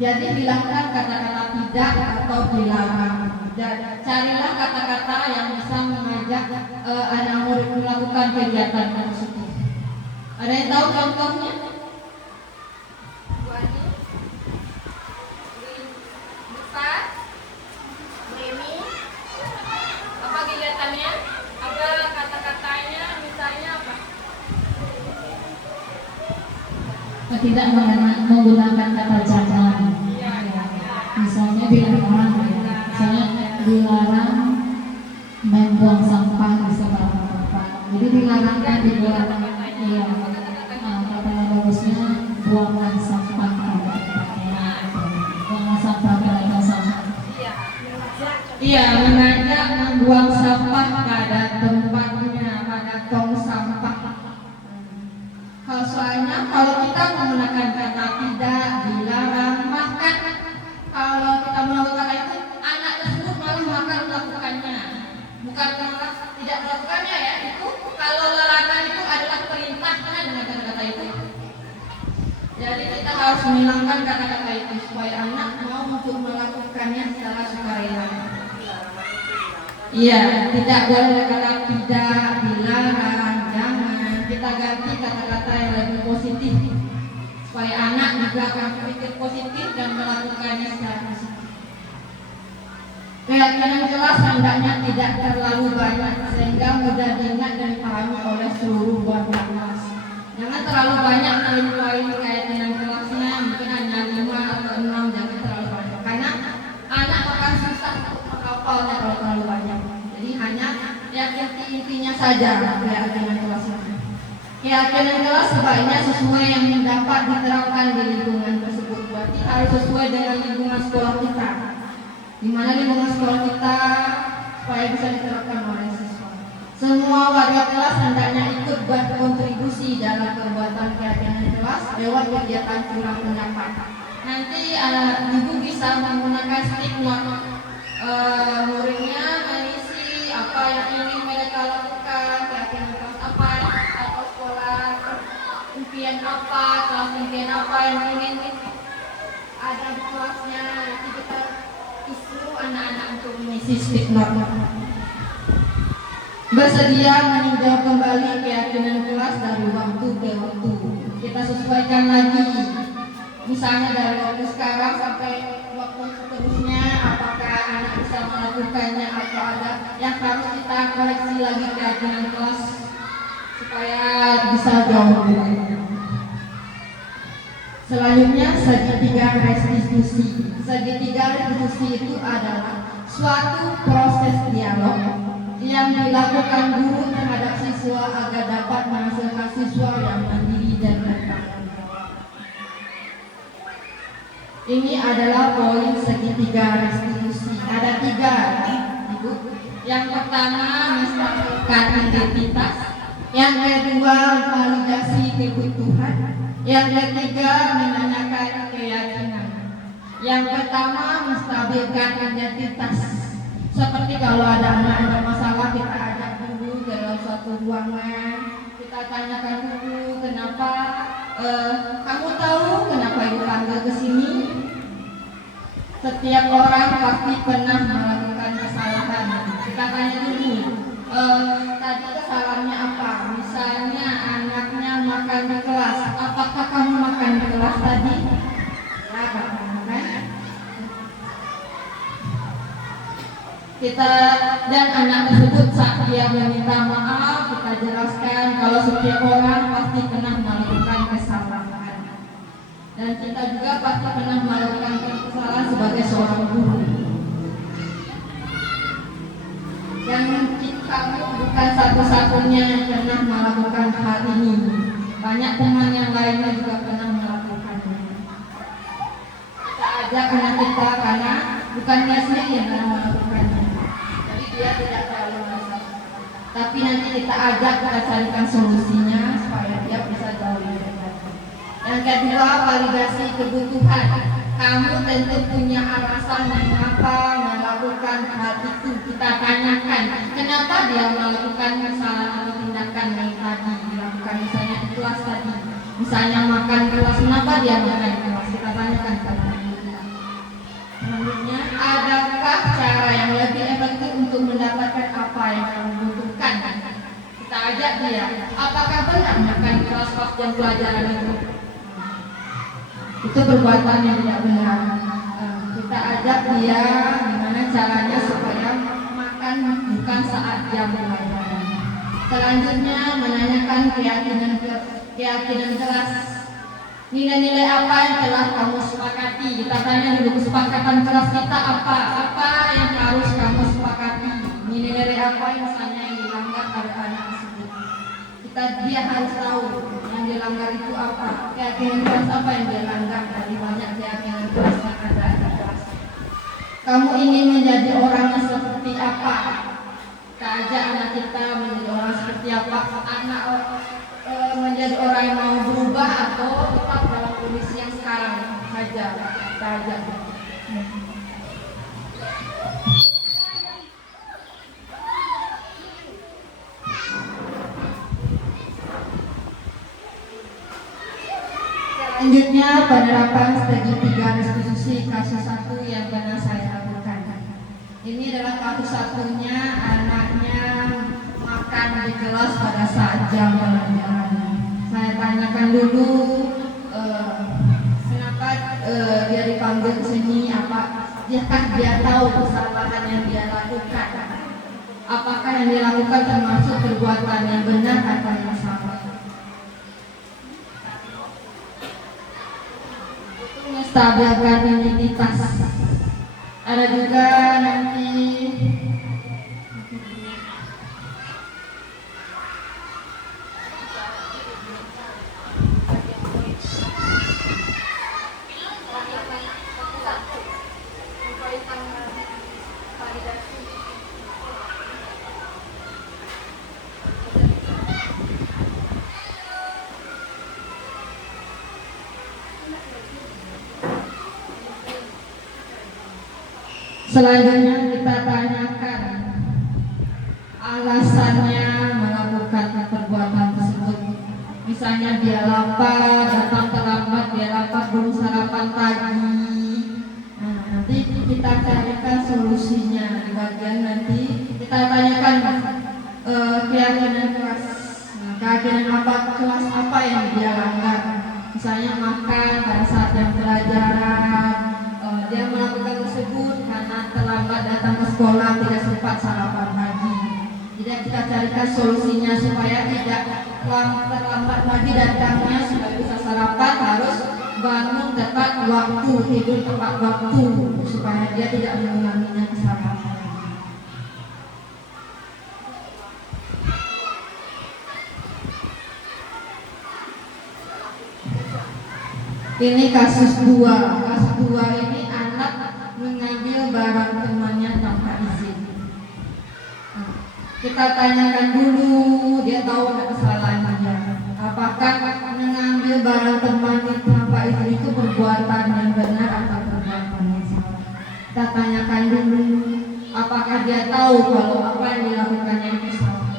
Jadi hilangkan kata-kata tidak atau dilarang. Carilah kata-kata yang bisa mengajak anak murid melakukan kegiatan positif. Ada yang tahu contohnya? Bu Adi? Buka? Remi? Apa kegiatannya? Apa kata-katanya? Misalnya apa? Tidak menggunakan kata jangan. Misalnya dilarang, misalnya dilarang membuang sampah di sebuah tempat. Jadi dilarang kan dibuang, iya. Kata yang bagusnya buangkan sampah pada tempatnya, buangkan sampah pada sampah. Iya, mengajak membuang sampah pada tempatnya, pada tong sampah. Soalnya kalau kita menggunakan kata tidak, dilarang, bahkan kalau kita melakukan itu, anak tersebut malah makan melakukannya. Bukan malah tidak melakukannya ya, itu kalau larangan itu adalah perintah dengan kata-kata itu. Jadi kita harus menghilangkan kata-kata itu supaya anak mau untuk melakukannya secara sukarela. Iya, tidak boleh kata tidak, dilarang, jangan. Kita ganti kata-kata yang lebih positif supaya anak juga akan berpikir positif dan melakukannya secara positif. Keyakinan kelas hendaknya tidak terlalu banyak sehingga mudah diingat dan dipahami oleh seluruh warga kelas. Jangan terlalu banyak poin-poin keyakinan kelasnya, mungkin hanya 5 atau 6, jangan terlalu banyak karena anak akan susah untuk menghafalnya kalau terlalu banyak. Jadi hanya yakin intinya saja keyakinan kelasnya. Keyakinan kelas sebaiknya sesuai yang dapat diterapkan di lingkungan tersebut. Berarti harus sesuai dengan lingkungan sekolah kita. Di mana lingkungan sekolah kita supaya bisa diterapkan oleh siswa. Semua warga kelas hendaknya ikut berkontribusi dalam perbuatan keyakinan kelas lewat kegiatan curang pendapat. Nanti ibu bisa menggunakan stick note. Muridnya mengisi apa yang ingin mereka lakukan, keyakinan kelas apa, atau sekolah impian apa, kelas impian apa yang ingin ada di kelasnya. Nanti kita isu anak-anak untuk mengisi stick note. Bersedia meninjau kembali keyakinan kelas dari waktu ke waktu. Kita sesuaikan lagi, misalnya dari waktu sekarang sampai waktu seterusnya, apakah anak bisa melakukannya atau ada yang harus kita koreksi lagi keyakinan kelas supaya bisa jauh lebih baik. Selanjutnya, segitiga restitusi. Segitiga restitusi itu adalah suatu proses dialog yang dilakukan guru terhadap siswa agar dapat menghasilkan siswa yang mandiri dan bertanggung jawab. Ini adalah poin segitiga restitusi. Ada 3, Ibu. Yang pertama menstabilkan identitas, yang kedua validasi kebutuhan, yang ketiga menanyakan keyakinan. Yang pertama menstabilkan identitas. Seperti kalau ada anak yang bermasalah, kita ajak dulu dalam suatu ruangan, kita tanyakan dulu kenapa, kamu tahu kenapa ibu panggil ke sini? Setiap orang pasti pernah melakukan kesalahan. Kita tanya dulu, tadi kesalahannya apa? Misalnya anaknya makan di kelas. Apakah kamu makan di kelas tadi? Ya, kan? Kita dan anak tersebut saat dia meminta maaf, kita jelaskan kalau setiap orang pasti pernah melakukan kesalahan. Dan kita juga pasti pernah melakukan kesalahan sebagai seorang guru. Dan kamu bukan satu-satunya yang pernah melakukan hal ini. Banyak teman yang lainnya juga pernah melakukannya. Kita ajak anak kita karena bukan dia sendiri yang pernah melakukannya. Jadi dia tidak tahu masalah. Tapi nanti kita ajak, kita carikan solusinya supaya dia bisa jauh lebih baik. Yang kedua, validasi kebutuhan. Kamu tentu punya alasan mengapa melakukan hal itu. Kita tanyakan kenapa dia melakukan kesalahan atau tindakan yang tadi dilakukan, misalnya di kelas tadi, misalnya makan kelas, kenapa dia makan kelas, kita tanyakan kepada dia. Selanjutnya, adakah cara yang lebih efektif untuk mendapatkan apa yang kamu butuhkan? Kita ajak dia, apakah benar makan kelas pas jam pelajaran itu? Itu perbuatan yang tidak benar. Kita ajak dia gimana caranya supaya makan bukan saat jam pelajaran. Selanjutnya menanyakan keyakinan kelas. Nilai-nilai apa yang telah kamu sepakati? Kita tanya dulu, kesepakatan kelas kita apa? Apa yang harus kamu sepakati? Nilai-nilai apa yang misalnya yang dilanggar pada anak tersebut? Dia harus tahu yang dilanggar itu apa, keyakinan kelas apa yang dilanggar dari banyak keyakinan kelas yang ada di kelas. Kamu ingin menjadi orang yang seperti apa? Kita ajak anak kita menjadi orang seperti apa? Anak menjadi orang yang mau berubah atau tetap dalam kondisi yang sekarang saja. Kita ajak. Selanjutnya penerapan segitiga restitusi kasus 1 yang pernah saya lakukan. Ini adalah kasus satunya, anaknya makan di kelas pada saat jam pelajaran. Saya tanyakan dulu kenapa dia dipanggil ke sini, apakah dia tahu kesalahan yang dia lakukan? Apakah yang dilakukan termasuk perbuatan yang benar atau yang salah? Menstabilkan identitas. Ada juga nanti selanjutnya kita tanyakan alasannya melakukan perbuatan tersebut. Misalnya dia lapar, datang terlambat, dia lapar belum sarapan pagi. Nanti kita carikan solusinya di bagian nanti kita tanyakan keyakinan kelas. Keyakinan apa, kelas apa yang dia langgar? Misalnya makan pada saat jam pelajaran. Dia melakukan tersebut karena terlambat datang ke sekolah, tidak sempat sarapan pagi. Jadi kita carikan solusinya supaya tidak terlambat pagi datangnya, supaya bisa sarapan, harus bangun tepat waktu, tidur tepat waktu, supaya dia tidak mengulanginya kesalahan. Ini kasus 2. Kasus 2 ini anak mengambil barang temannya tanpa izin. kita tanyakan dulu dia tahu nggak kesalahannya. Apakah mengambil barang teman tanpa izin itu perbuatan yang benar atau perbuatan yang salah? Kita tanyakan dulu apakah dia tahu kalau apa yang dilakukannya itu salah.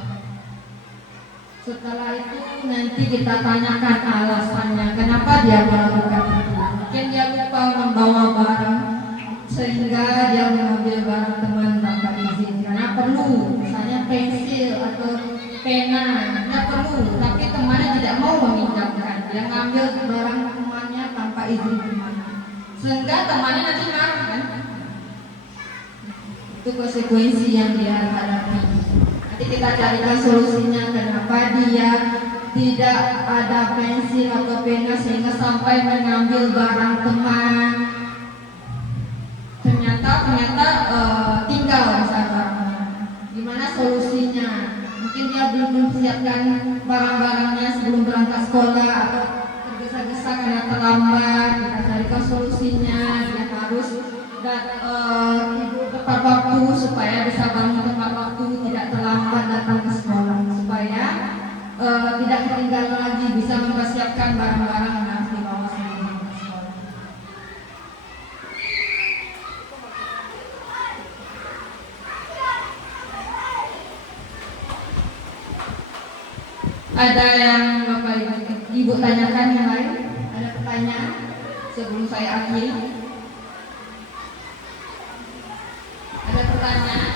Setelah itu nanti kita tanyakan alasannya kenapa dia melakukan itu. Mungkin dia lupa membawa barang sehingga dia mengambil barang teman tanpa izin karena perlu, misalnya pensil atau pena, dia perlu, tapi temannya tidak mau meminjamkan, dia ngambil barang temannya tanpa izin temannya, sehingga temannya nanti marah kan? Itu konsekuensi yang dia hadapi. Nanti kita carikan solusinya kenapa dia tidak ada pensil atau pena sehingga sampai mengambil barang teman. Ternyata tinggal misalnya. Gimana solusinya? Mungkin dia belum mempersiapkan barang-barangnya sebelum berangkat sekolah atau tergesa-gesa karena terlambat. Kita carikan solusinya. Dia harus tidur tepat waktu supaya bisa bangun tepat waktu, tidak terlambat datang ke sekolah supaya tidak ketinggalan lagi, bisa mempersiapkan barang-barang yang harus dibawa sebelum ke sekolah. Ada yang Bapak Ibu tanyakan yang lain? Ada pertanyaan sebelum saya akhiri? Ada pertanyaan?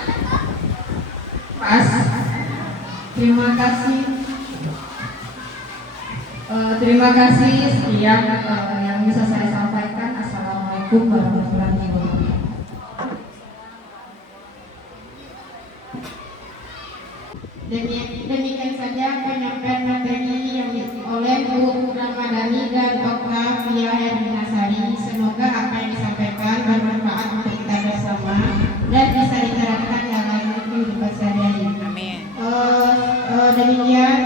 Pas. Terima kasih. Terima kasih. Sekian yang bisa saya sampaikan. Assalamualaikum warahmatullahi wabarakatuh. Demikian saja penyampaian materi yang oleh Bu Ramadhani dan Oktavia Herminasari. Semoga apa yang disampaikan bermanfaat untuk kita bersama dan bisa diterapkan dalam kehidupan sehari-hari. Amin. Demikian,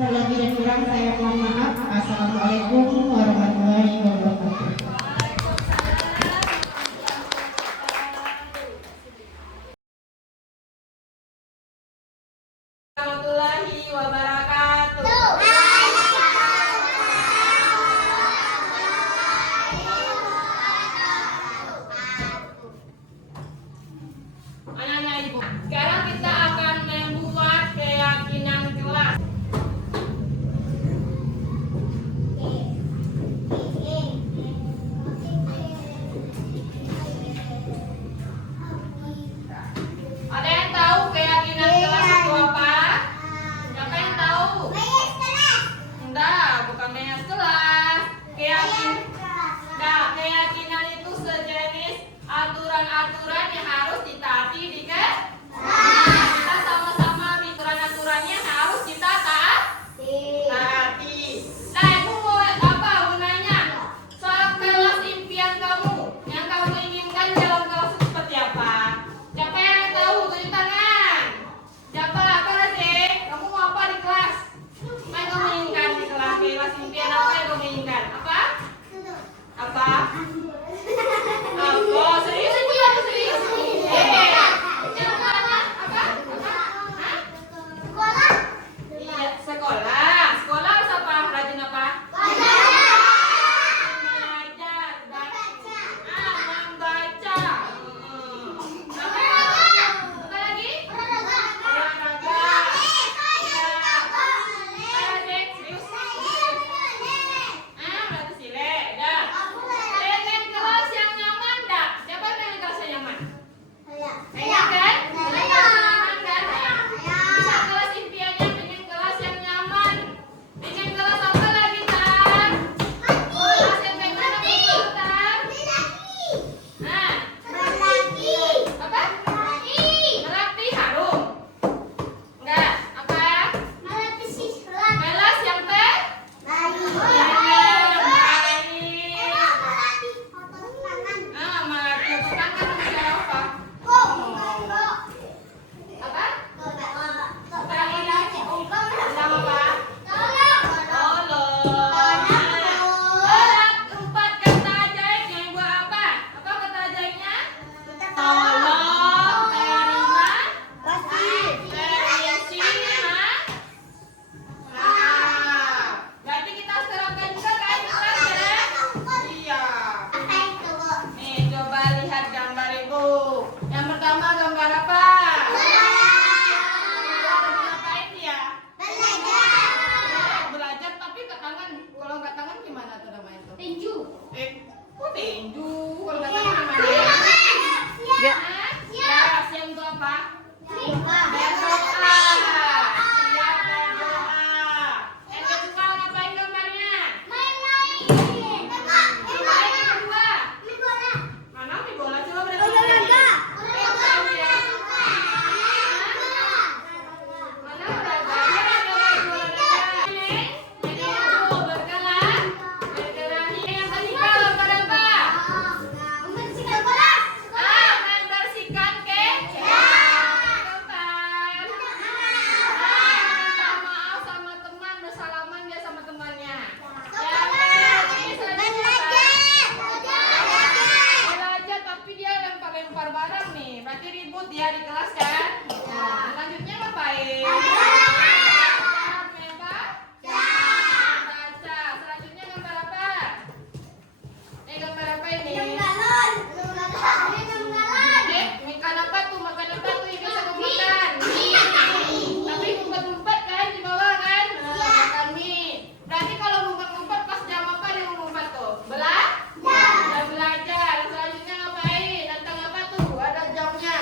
terlebih dan kurang saya mohon maaf. Assalamualaikum warahmatullahi wabarakatuh. Warahmatullahi wabarakatuh. Anak-anak ibu, sekarang kita akan membuat keyakinan kelas. Ada yang tahu keyakinan kelas itu apa? Siapa yang tahu? Enggak, bukan mayas kelas. Keyakinan itu sejenis aturan-aturan yang harus ditaati di kelas. apa? Berdoa. Siap berdoa. Yang kedua ngapain gambarnya? Main yang kedua. Mana main bola? Coba berarti. Mana olahraga? Berkelahi. Yang ketiga lomba apa? Membersihkan minta maaf sama teman, bersalaman dia sama temannya. Belajar tapi dia lempar-lempar barang nih, berarti ribut dia di kelas kan? Selanjutnya ngapain? Baca. Selanjutnya gambar apa? Gambar apa ini? Makan apa tuh? Makan apa tuh yang biasa kamu makan? Tapi ngumpet-ngumpet kan di bawah kan? Makan mie. Berarti kalau ngumpet-ngumpet pas jam apa dia ngumpet tuh? Jam belajar. Selanjutnya ngapain? Datang apa tuh? Ada jamnya.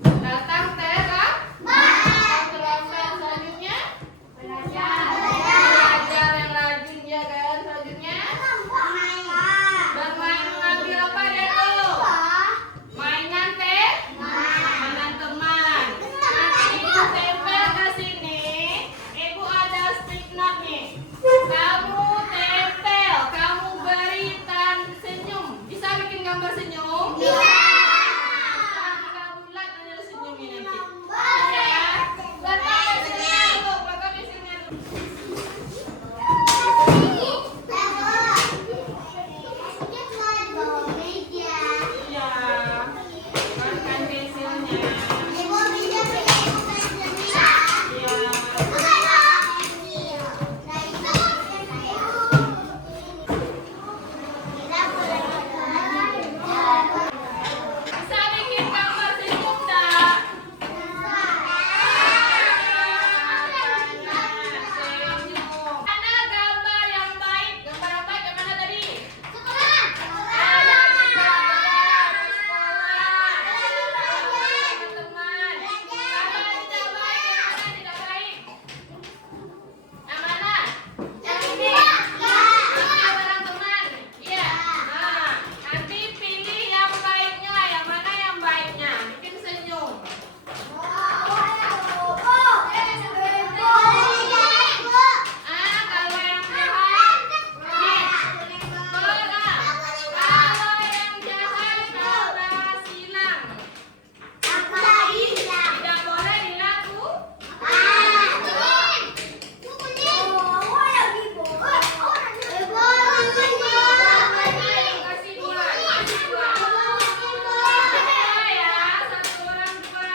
Datang terlambat. Selanjutnya belajar yang rajin ya kan? Selanjutnya bermain mengambil apa dia tuh? Mainan teman. Nanti ibu tempel ke sini. Ibu ada stick note nih. Kamu tempel, kamu beri senyum. Bisa bikin gambar senyum? Bisa. Kita bulat aja senyum ini nanti. Ya. Belakang di sini dulu. Belakang di sini dulu. Iya. Kan pensilnya. Bisa bikin gambar senyum tak? Senyum. Mana gambar yang baik? Gambar yang baik yang mana tadi? Sekolah. Teman. Gambar tidak baik yang mana tidak baik? Yang mana? Yang ini. Barang teman. Iya. Nah, nanti pilih yang baiknya. Yang mana yang baiknya? Bikin senyum. Kalau yang jahat, kalau yang jahat silang, tidak boleh dilakukan. Kasih dua ya, satu orang dua.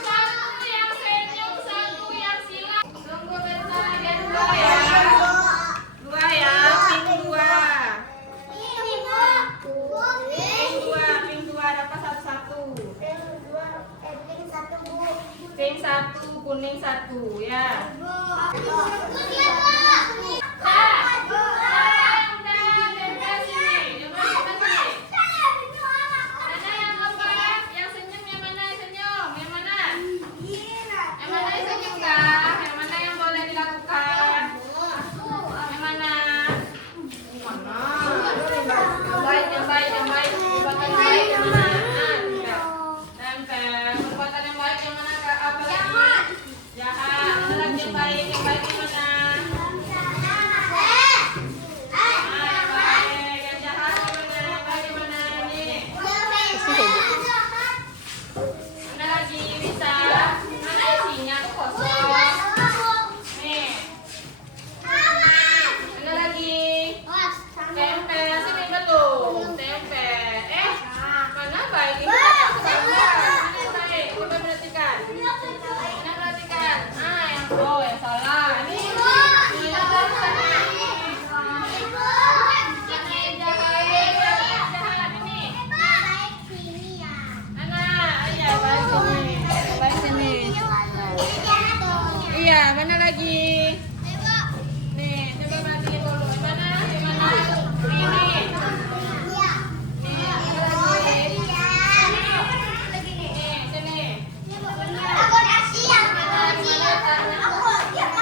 Satu yang senyum, satu yang silang. Tunggu bentar, dia dua ya. Dua ya, pink dua. Pink dua dapat satu-satu. Pink satu, kuning satu ya. Mana yang lembab? Yang senyum yang mana yang senyum? Yang mana? Yang mana yang senyum kak? Yang mana yang boleh dilakukan? Yang mana? Yang baik. Perbuatan yang baik yang mana? Tempel. Perbuatan yang baik yang mana kak? Apa lagi? Jahat. Mana lagi yang baik? Yang baik yang mana? Yang baik. Yang jahat yang mana? Yang baik yang mana? Nih. Mana lagi bisa? Mana isinya tuh kosong? Nih. Mana lagi? Tempel, sini belum. Tempel. Mana baik? Ini apa? Ini baik. Coba perhatikan. Mana perhatikan? Oh, yang salah. Ini yang jahat ini. Anak, iya balik sini. Iya, mana lagi? Nih, coba batiin dulu. Mana? Di mana? Ini. Nih, ada lagi. Nih, sini. Mana? Di mana?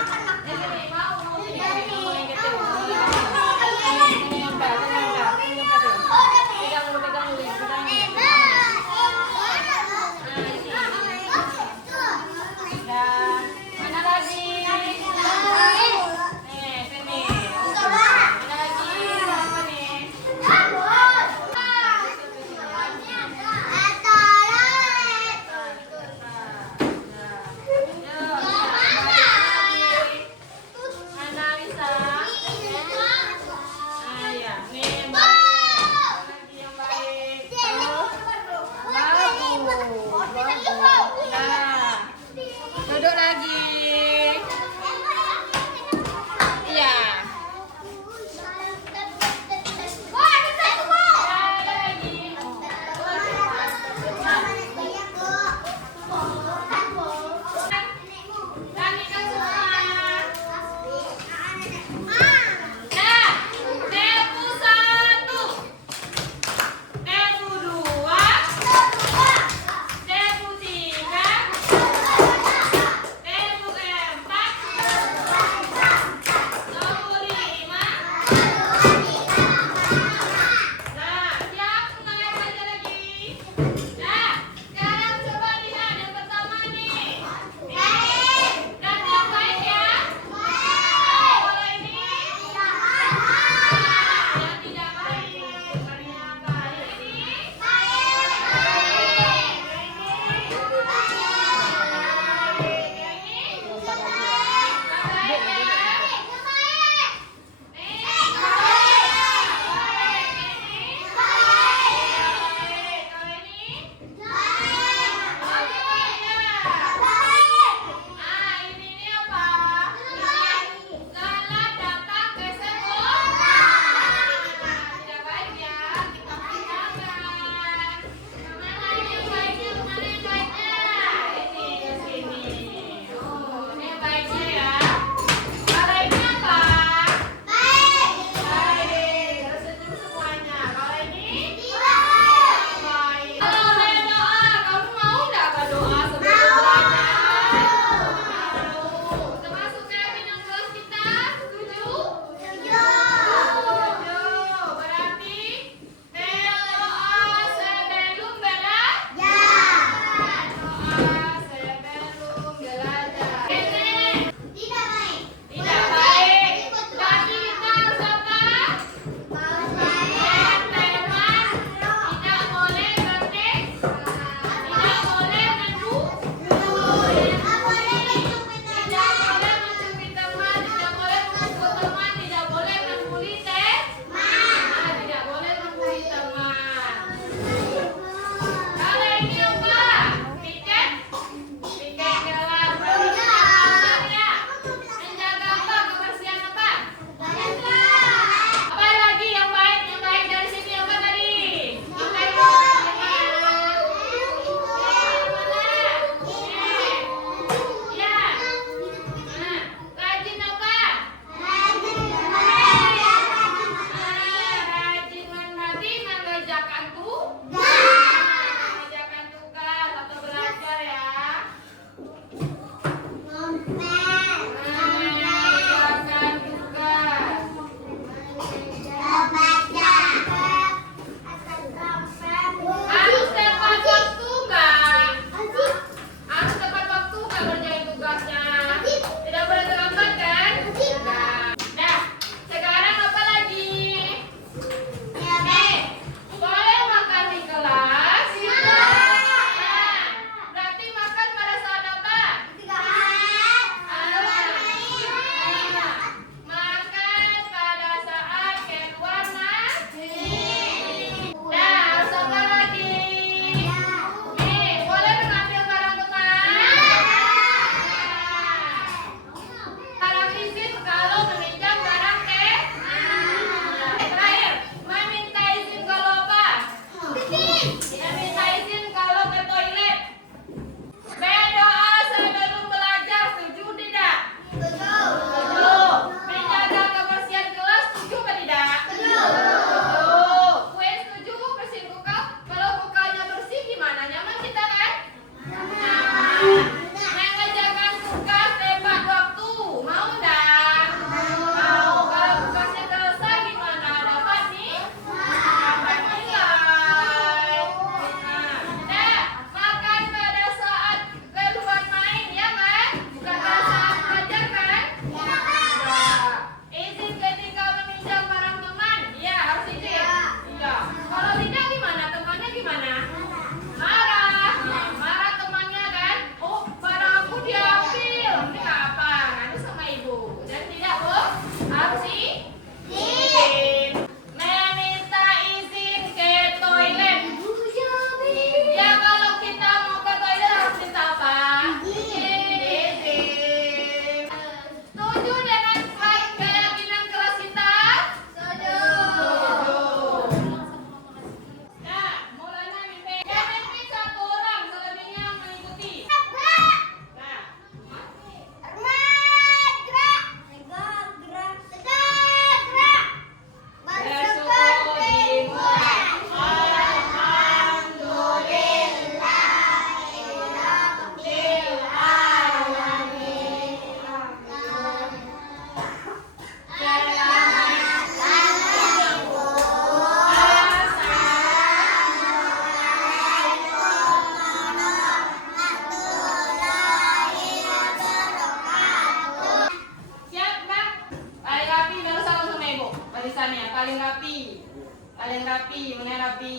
paling rapi. Paling rapi, mana yang rapi?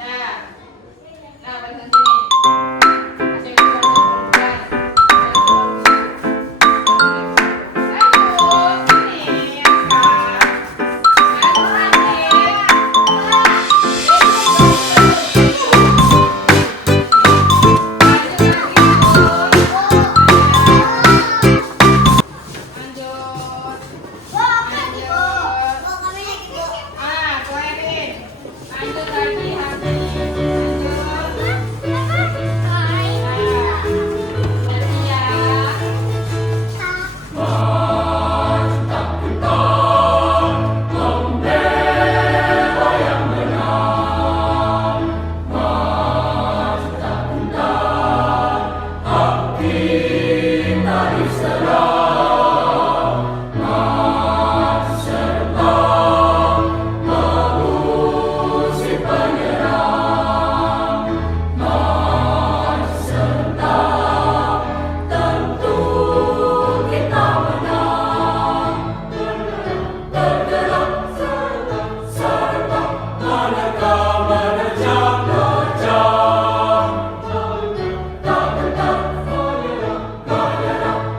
Nah, balik ke sini. Kasih pelan. Ayo, sini, Kak. Ayo,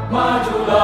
Majulah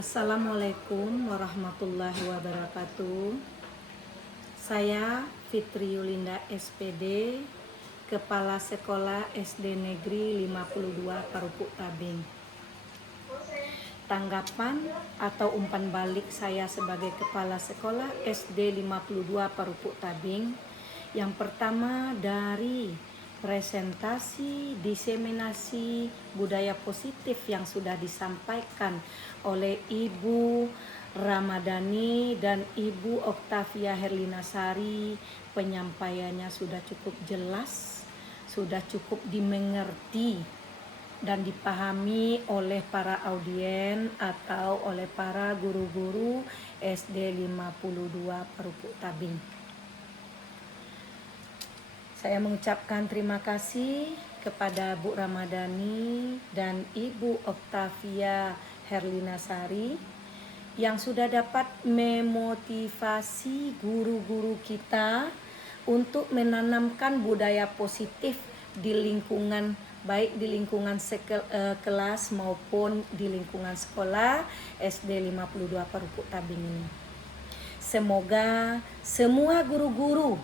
Assalamualaikum warahmatullahi wabarakatuh. Saya Fitri Yulinda SPD, Kepala Sekolah SD Negeri 52 Parupuk Tabing. Tanggapan atau umpan balik saya sebagai Kepala Sekolah SD 52 Parupuk Tabing. Yang pertama dari presentasi diseminasi budaya positif yang sudah disampaikan oleh Ibu Ramadhani dan Ibu Oktavia Herlinasari. Penyampaiannya sudah cukup jelas, sudah cukup dimengerti dan dipahami oleh para audien atau oleh para guru-guru SD 52 Parupuk Tabing. Saya mengucapkan terima kasih kepada Bu Ramadhani dan Ibu Oktavia Herlinasari yang sudah dapat memotivasi guru-guru kita untuk menanamkan budaya positif di lingkungan, baik di lingkungan kelas maupun di lingkungan sekolah SD 52 Parupuk Tabing ini. Semoga semua guru-guru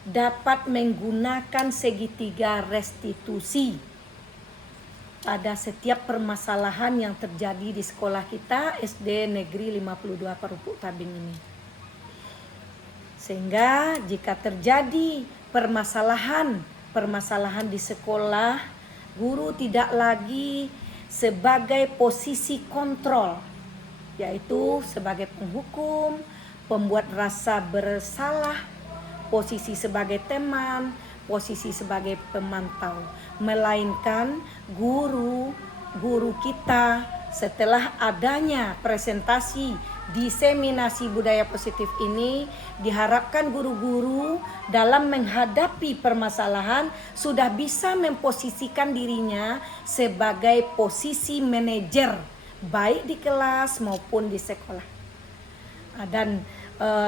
dapat menggunakan segitiga restitusi pada setiap permasalahan yang terjadi di sekolah kita SD Negeri 52 Parupuk Tabing ini. Sehingga jika terjadi permasalahan di sekolah, guru tidak lagi sebagai posisi kontrol, yaitu sebagai penghukum, pembuat rasa bersalah, posisi sebagai teman, posisi sebagai pemantau, melainkan guru kita setelah adanya presentasi diseminasi budaya positif ini, diharapkan guru-guru dalam menghadapi permasalahan sudah bisa memposisikan dirinya sebagai posisi manajer baik di kelas maupun di sekolah. Dan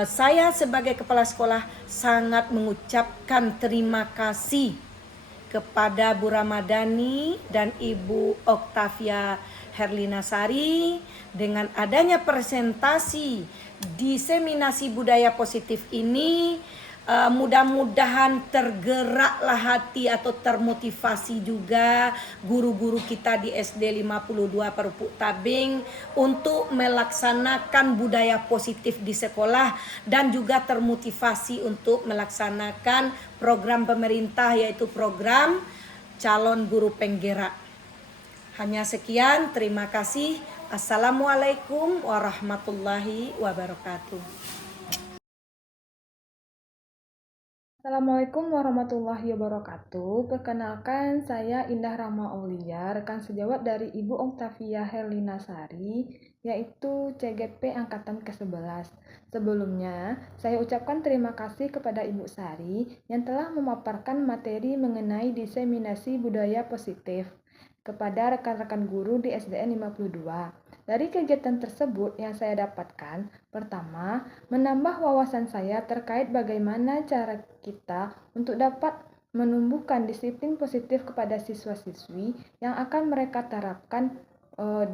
saya sebagai kepala sekolah sangat mengucapkan terima kasih kepada Bu Ramadhani dan Ibu Oktavia Herlinasari dengan adanya presentasi diseminasi budaya positif ini. Mudah-mudahan tergeraklah hati atau termotivasi juga guru-guru kita di SD 52 Parupuk Tabing untuk melaksanakan budaya positif di sekolah dan juga termotivasi untuk melaksanakan program pemerintah, yaitu program calon guru penggerak. Hanya sekian, terima kasih. Assalamualaikum warahmatullahi wabarakatuh. Assalamualaikum warahmatullahi wabarakatuh. Perkenalkan, saya Indah Rama Aulia, rekan sejawat dari Ibu Oktavia Herlinasari, yaitu CGP Angkatan ke-11. Sebelumnya, saya ucapkan terima kasih kepada Ibu Sari yang telah memaparkan materi mengenai diseminasi budaya positif kepada rekan-rekan guru di SDN 52. Dari kegiatan tersebut yang saya dapatkan, pertama, menambah wawasan saya terkait bagaimana cara kita untuk dapat menumbuhkan disiplin positif kepada siswa-siswi yang akan mereka terapkan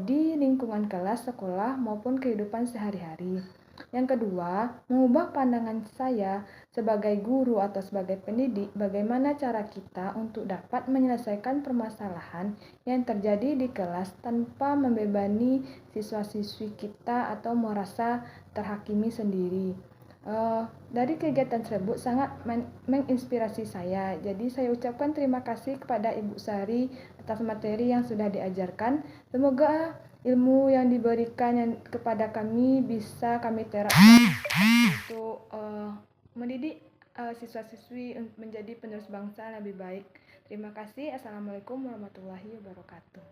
di lingkungan kelas, sekolah, maupun kehidupan sehari-hari. Yang kedua, mengubah pandangan saya sebagai guru atau sebagai pendidik bagaimana cara kita untuk dapat menyelesaikan permasalahan yang terjadi di kelas tanpa membebani siswa-siswi kita atau merasa terhakimi sendiri. Dari kegiatan tersebut sangat menginspirasi saya. Jadi saya ucapkan terima kasih kepada Ibu Sari atas materi yang sudah diajarkan. Semoga ilmu yang diberikan kepada kami bisa kami terapkan untuk mendidik siswa-siswi menjadi penerus bangsa yang lebih baik. Terima kasih. Assalamualaikum warahmatullahi wabarakatuh.